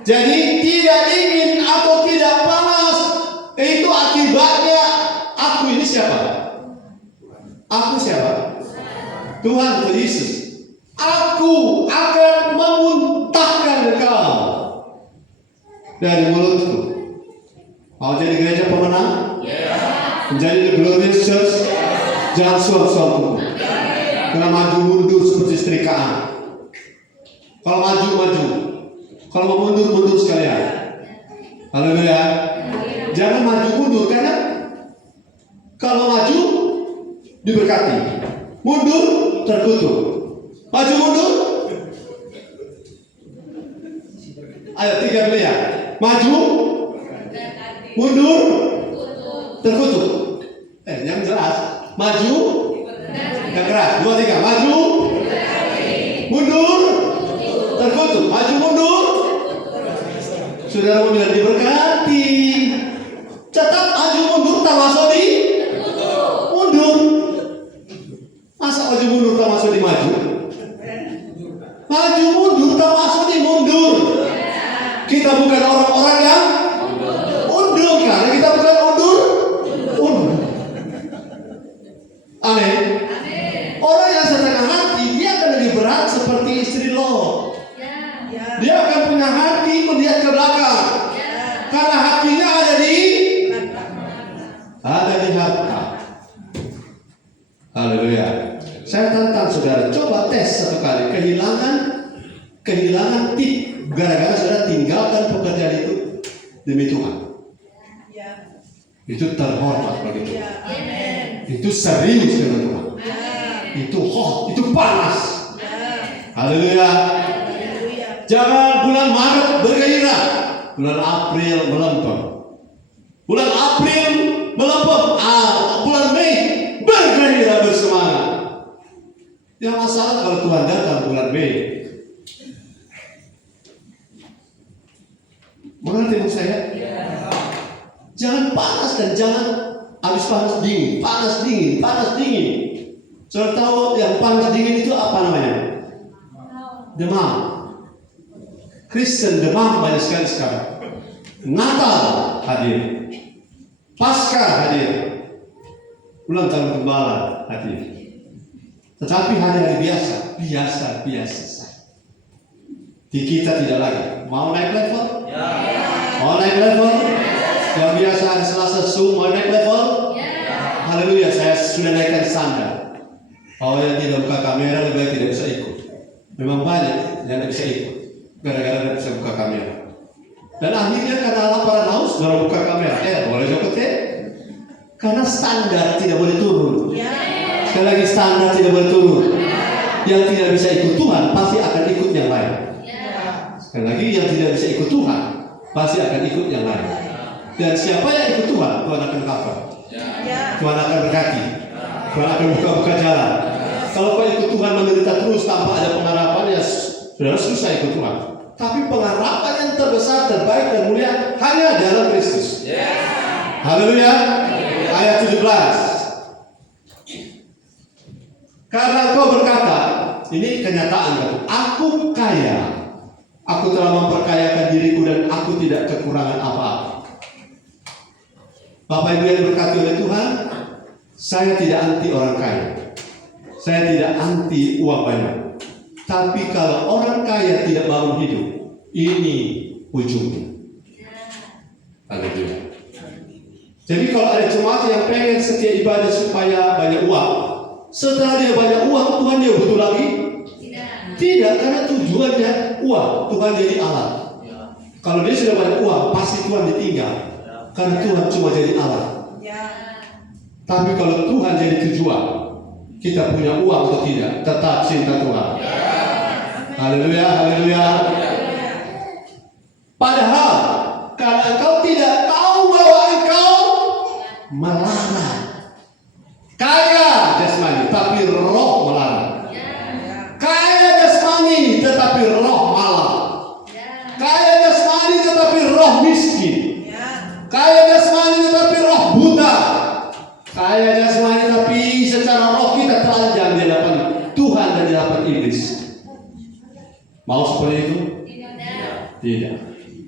Jadi tidak dingin atau tidak panas, itu akibatnya aku ini siapa? Aku siapa? Tuhan atau Yesus. Aku akan memuntahkan engkau dari mulutku. Mau jadi gereja pemenang? Menjadi the glorious church? Jangan suam-suam kuku. Karena maju mundur seperti setrikaan. Kalau maju, kalau mau mundur sekalian. Haleluya. Jangan maju mundur, karena kalau maju diberkati, mundur terkutuk. Maju mundur. Ayo 3 pilihan. Maju, mundur, terkutuk. Yang jelas. Maju, yang keras. 2, 3. Maju, mundur, terkutuk. Maju, mundur. Saudara mau bilang diberkati. Tetap maju mundur tak masuk di mundur. Masa maju mundur tak masuk di maju? Maju mundur tak masuk di mundur. Kita bukan orang-orang yang undur, karena kita bukan undur. Amin. Orang yang setengah hati, dia akan lebih berat seperti istri Lot. Dia akan punya hati melihat ke belakang. Karena hatinya ada di harta. Haleluya. Saya tantang saudara, coba tes satu kali kehilangan tip gara-gara saudara tinggalkan pekerjaan itu demi Tuhan. Itu terhormat bagi Tuhan. Itu serius dengan Tuhan. Itu hot, itu panas. Haleluya. Jangan bulan Maret bergairah, bulan April melempem. Bulan April melempem, bulan Mei bergairah bersemangat. Yang masalah kalau Tuhan datang bulan Mei. Mengerti maksud saya? Jangan panas dan jangan habis panas dingin, panas dingin, panas dingin. Saudara tahu yang panas dingin itu apa namanya? Demam. Kristen demam banyak sekali sekarang. Natal hadir, Paskah hadir, ulang tahun Gembala hadir. Tetapi hari-hari biasa. Di kita tidak lagi. Mau naik level? Mau naik level? Yang biasa hari Selasa mau naik level? Haleluya, saya sudah naikkan standar. Kalau yang tidak buka kamera lebih baik tidak bisa ikut. Memang banyak yang tidak bisa ikut gara-gara tidak bisa buka kamera. Dan akhirnya karena laparan haus baru buka kamera. Boleh joget ya? Karena standar tidak boleh turun. Sekali lagi standar tidak boleh turun. Yang tidak bisa ikut Tuhan pasti akan ikut yang lain. Sekali lagi yang tidak bisa ikut Tuhan pasti akan ikut yang lain. Dan siapa yang ikut Tuhan, Tuhan akan cover. Tuhan akan berkati. Tuhan akan buka-buka jalan. Kalau kau ikut Tuhan menderita terus tanpa ada pengharapan, ya sudah susah ikut Tuhan. Tapi pengharapan yang terbesar, terbaik dan mulia hanya dalam Kristus. Haleluya. Ayat 17. Karena kau berkata, ini kenyataan kan? Aku kaya, aku telah memperkayakan diriku dan aku tidak kekurangan apa-apa. Bapak Ibu yang diberkati oleh Tuhan, saya tidak anti orang kaya. Saya tidak anti uang banyak. Tapi kalau orang kaya tidak bangun hidup, ini ujungnya. Haleluya. Jadi kalau ada jemaat yang pengen setia ibadah supaya banyak uang, setelah dia banyak uang, Tuhan dia butuh lagi? Tidak, karena tujuannya uang, Tuhan jadi alat. Kalau dia sudah banyak uang, pasti Tuhan ditinggal, karena Tuhan cuma jadi alat. Tapi kalau Tuhan jadi tujuan, kita punya uang atau tidak, tetap cinta Tuhan. Haleluya, haleluya. Padahal karena engkau tidak tahu bahwa engkau melarang. Kaya jasmani, tapi roh melarang. Kaya jasmani, tetapi roh malam. Kaya jasmani, tetapi roh miskin. Kaya jasmani, tetapi roh buta. Kaya jasmani, tapi secara roh kita telanjang di hadapan Tuhan dan di hadapan iblis. Mau seperti itu? Tidak.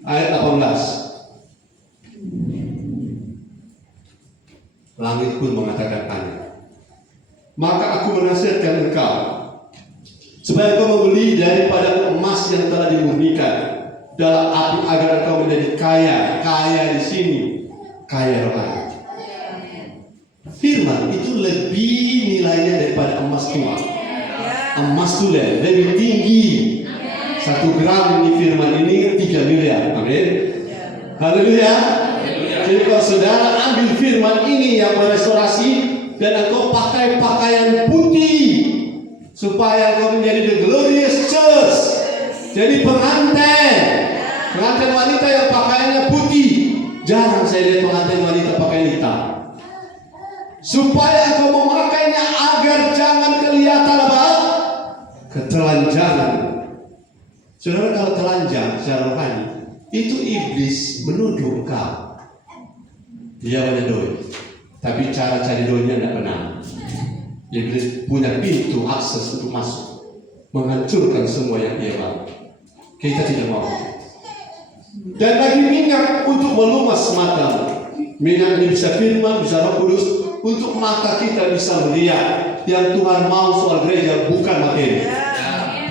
Ayat 18. Langit pun mengatakan aneh. Maka aku menasihatkan engkau supaya engkau membeli daripada emas yang telah dimurnikan dalam api agar engkau menjadi kaya. Kaya di sini, kaya rohani. Firman itu lebih nilainya daripada emas tua. Emas tulen lebih tinggi. 1 gram ini firman ini 3 miliar. Amin. Haleluya. Jadi kalau saudara ambil firman ini yang merestorasi dan engkau pakai pakaian putih supaya engkau menjadi the glorious church. Jadi pengantin wanita yang pakaiannya putih. Jarang saya lihat pengantin wanita pakaian hitam. Supaya engkau memakainya agar jangan kelihatan apa? Ketelanjangan. Saudara, kalau telanjang secara rohani, itu iblis menuduh engkau. Dia banyak doi, tapi cara cari doinya tidak benar. Iblis punya pintu akses untuk masuk, menghancurkan semua yang dia mau. Kita tidak mau. Dan lagi minyak untuk melumas mata. Minyak ini bisa firman, bisa Roh Kudus, untuk mata kita bisa melihat. Yang Tuhan mau soal gereja bukan materi.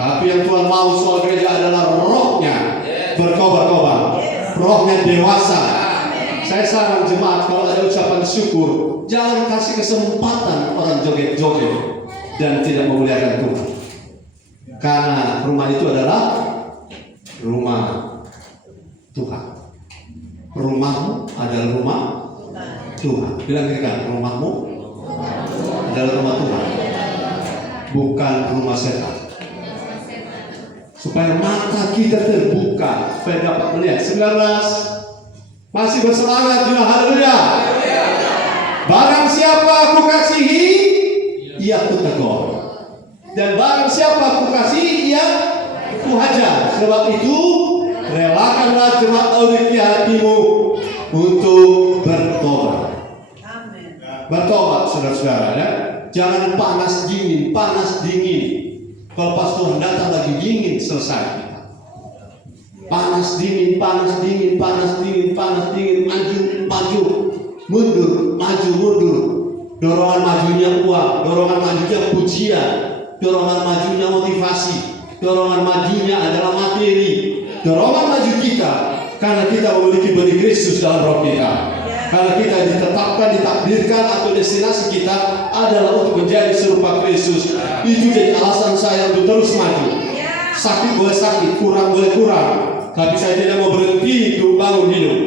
Tapi yang Tuhan mau soal gereja adalah rohnya berkobar-kobar, rohnya dewasa. Saya saran jemaat kalau ada ucapan syukur, jangan kasih kesempatan orang joget-joget dan tidak memuliakan Tuhan. Karena rumah itu adalah rumah Tuhan. Rumahmu adalah rumah Tuhan. Bilang kira rumahmu adalah rumah Tuhan, bukan rumah setan. Supaya mata kita terbuka, supaya dapat melihat. 19 masih bersemangat juga, haleluya. Barang siapa aku kasihi, ia aku tegur. Dan barang siapa aku kasihi, ia aku hajar. Sebab itu relakanlah jemaat Laodikia hatimu untuk bertobat. Bertobat, saudara-saudara, ya. Jangan panas dingin. Kalau pas Tuhan datang lagi dingin, selesai kita. Panas dingin, maju, mundur. Dorongan majunya uang, dorongan majunya pujian, dorongan majunya motivasi, dorongan majunya adalah materi. Dorongan maju kita karena kita memiliki benih Kristus dalam roh kita. Karena kita ditetapkan, ditakdirkan atau destinasi kita adalah untuk menjadi serupa Kristus. Itu jadi alasan saya untuk terus maju. Sakit boleh sakit, kurang boleh kurang, tapi saya tidak mau berhenti untuk bangun hidup,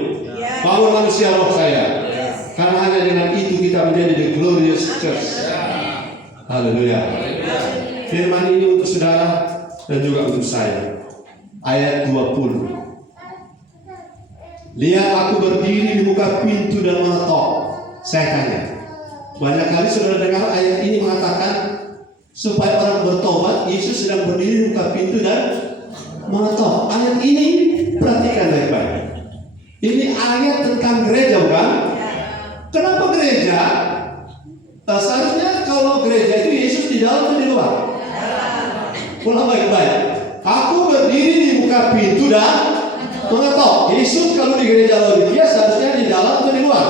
bangun manusia roh saya. Karena hanya dengan itu kita menjadi the glorious church. Haleluya. Firman ini untuk saudara dan juga untuk saya. Ayat 20. Lihat aku berdiri di muka pintu dan mengetok. Saya tanya, banyak kali saudara dengar ayat ini mengatakan supaya orang bertobat. Yesus sedang berdiri di muka pintu dan mengetok. Ayat ini perhatikan baik-baik. Ini ayat tentang gereja, bukan? Kenapa gereja? Seharusnya kalau gereja itu Yesus di dalam atau di luar? Ulang baik-baik. Aku berdiri di muka pintu dan mengetok. Yesus kalau di gereja Laodikia seharusnya di dalam atau di luar?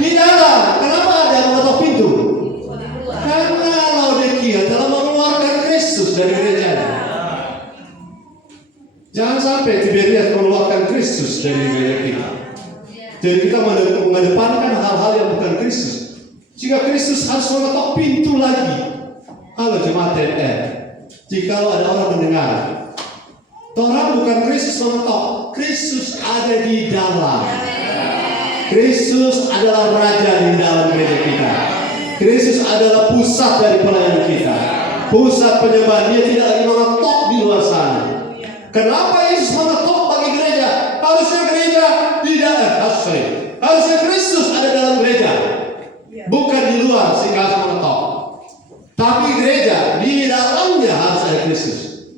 Di dalam. Kenapa ada mengetok pintu? Karena Laodikia telah mengeluarkan Kristus dari gerejanya. Jangan sampai Tiberias mengeluarkan Kristus dari gereja kita. Jadi kita mengedepankan hal-hal yang bukan Kristus. Jika Kristus harus mengetok pintu lagi. Halo jemaat TNR, jikalau ada orang mendengar, orang bukan Kristus mengetok, Kristus ada di dalam. Kristus adalah raja di dalam gereja kita. Kristus adalah pusat dari pelayanan kita, pusat penyembahan. Dia tidak lagi mengetok di luar sana. Kenapa Yesus mengetok bagi gereja? Harusnya gereja tidak harusnya Kristus ada dalam gereja, bukan di luar sehingga harus mengetok. Tapi gereja di dalamnya harus ada Kristus.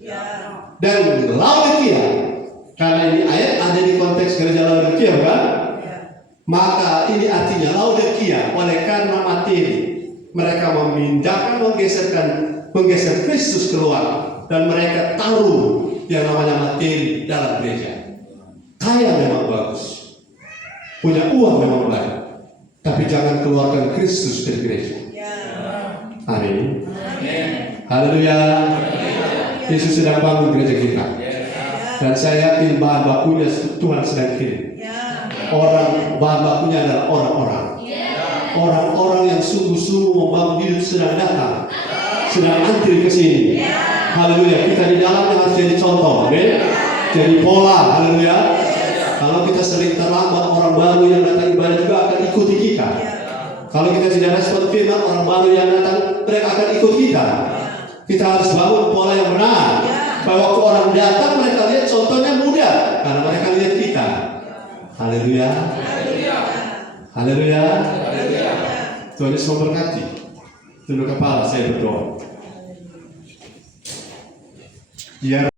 Dan Laodikia, karena ini ayat ada di konteks gereja Laodikia, bukan? Maka ini artinya Laodikia oleh karena materi mereka memindahkan, menggeser Kristus keluar, dan mereka taruh yang namanya materi dalam gereja. Kaya memang bagus, punya uang memang baik, tapi jangan keluarkan Kristus dari gereja. Amin. Haleluya. Yesus sedang bangun gereja kita, dan saya yakin bahan bakunya Tuhan sedang kirim. Bahan bakunya adalah orang-orang yang sungguh-sungguh membangun hidup sedang datang, sedang antri ke sini. Haleluya. Kita di dalamnya harus jadi contoh, amin. Jadi pola, haleluya. Kalau kita sering terlambat, orang baru yang datang ibadah juga akan ikuti kita. Kalau kita tidak respon firman, orang baru yang datang mereka akan ikut kita. Kita harus bangun pola yang benar. Bahwa waktu orang datang mereka lihat contohnya mudah, karena mereka lihat kita. Haleluya. Haleluya. Tuhan Yesus memberkati. Tunduk kepala, saya berdoa.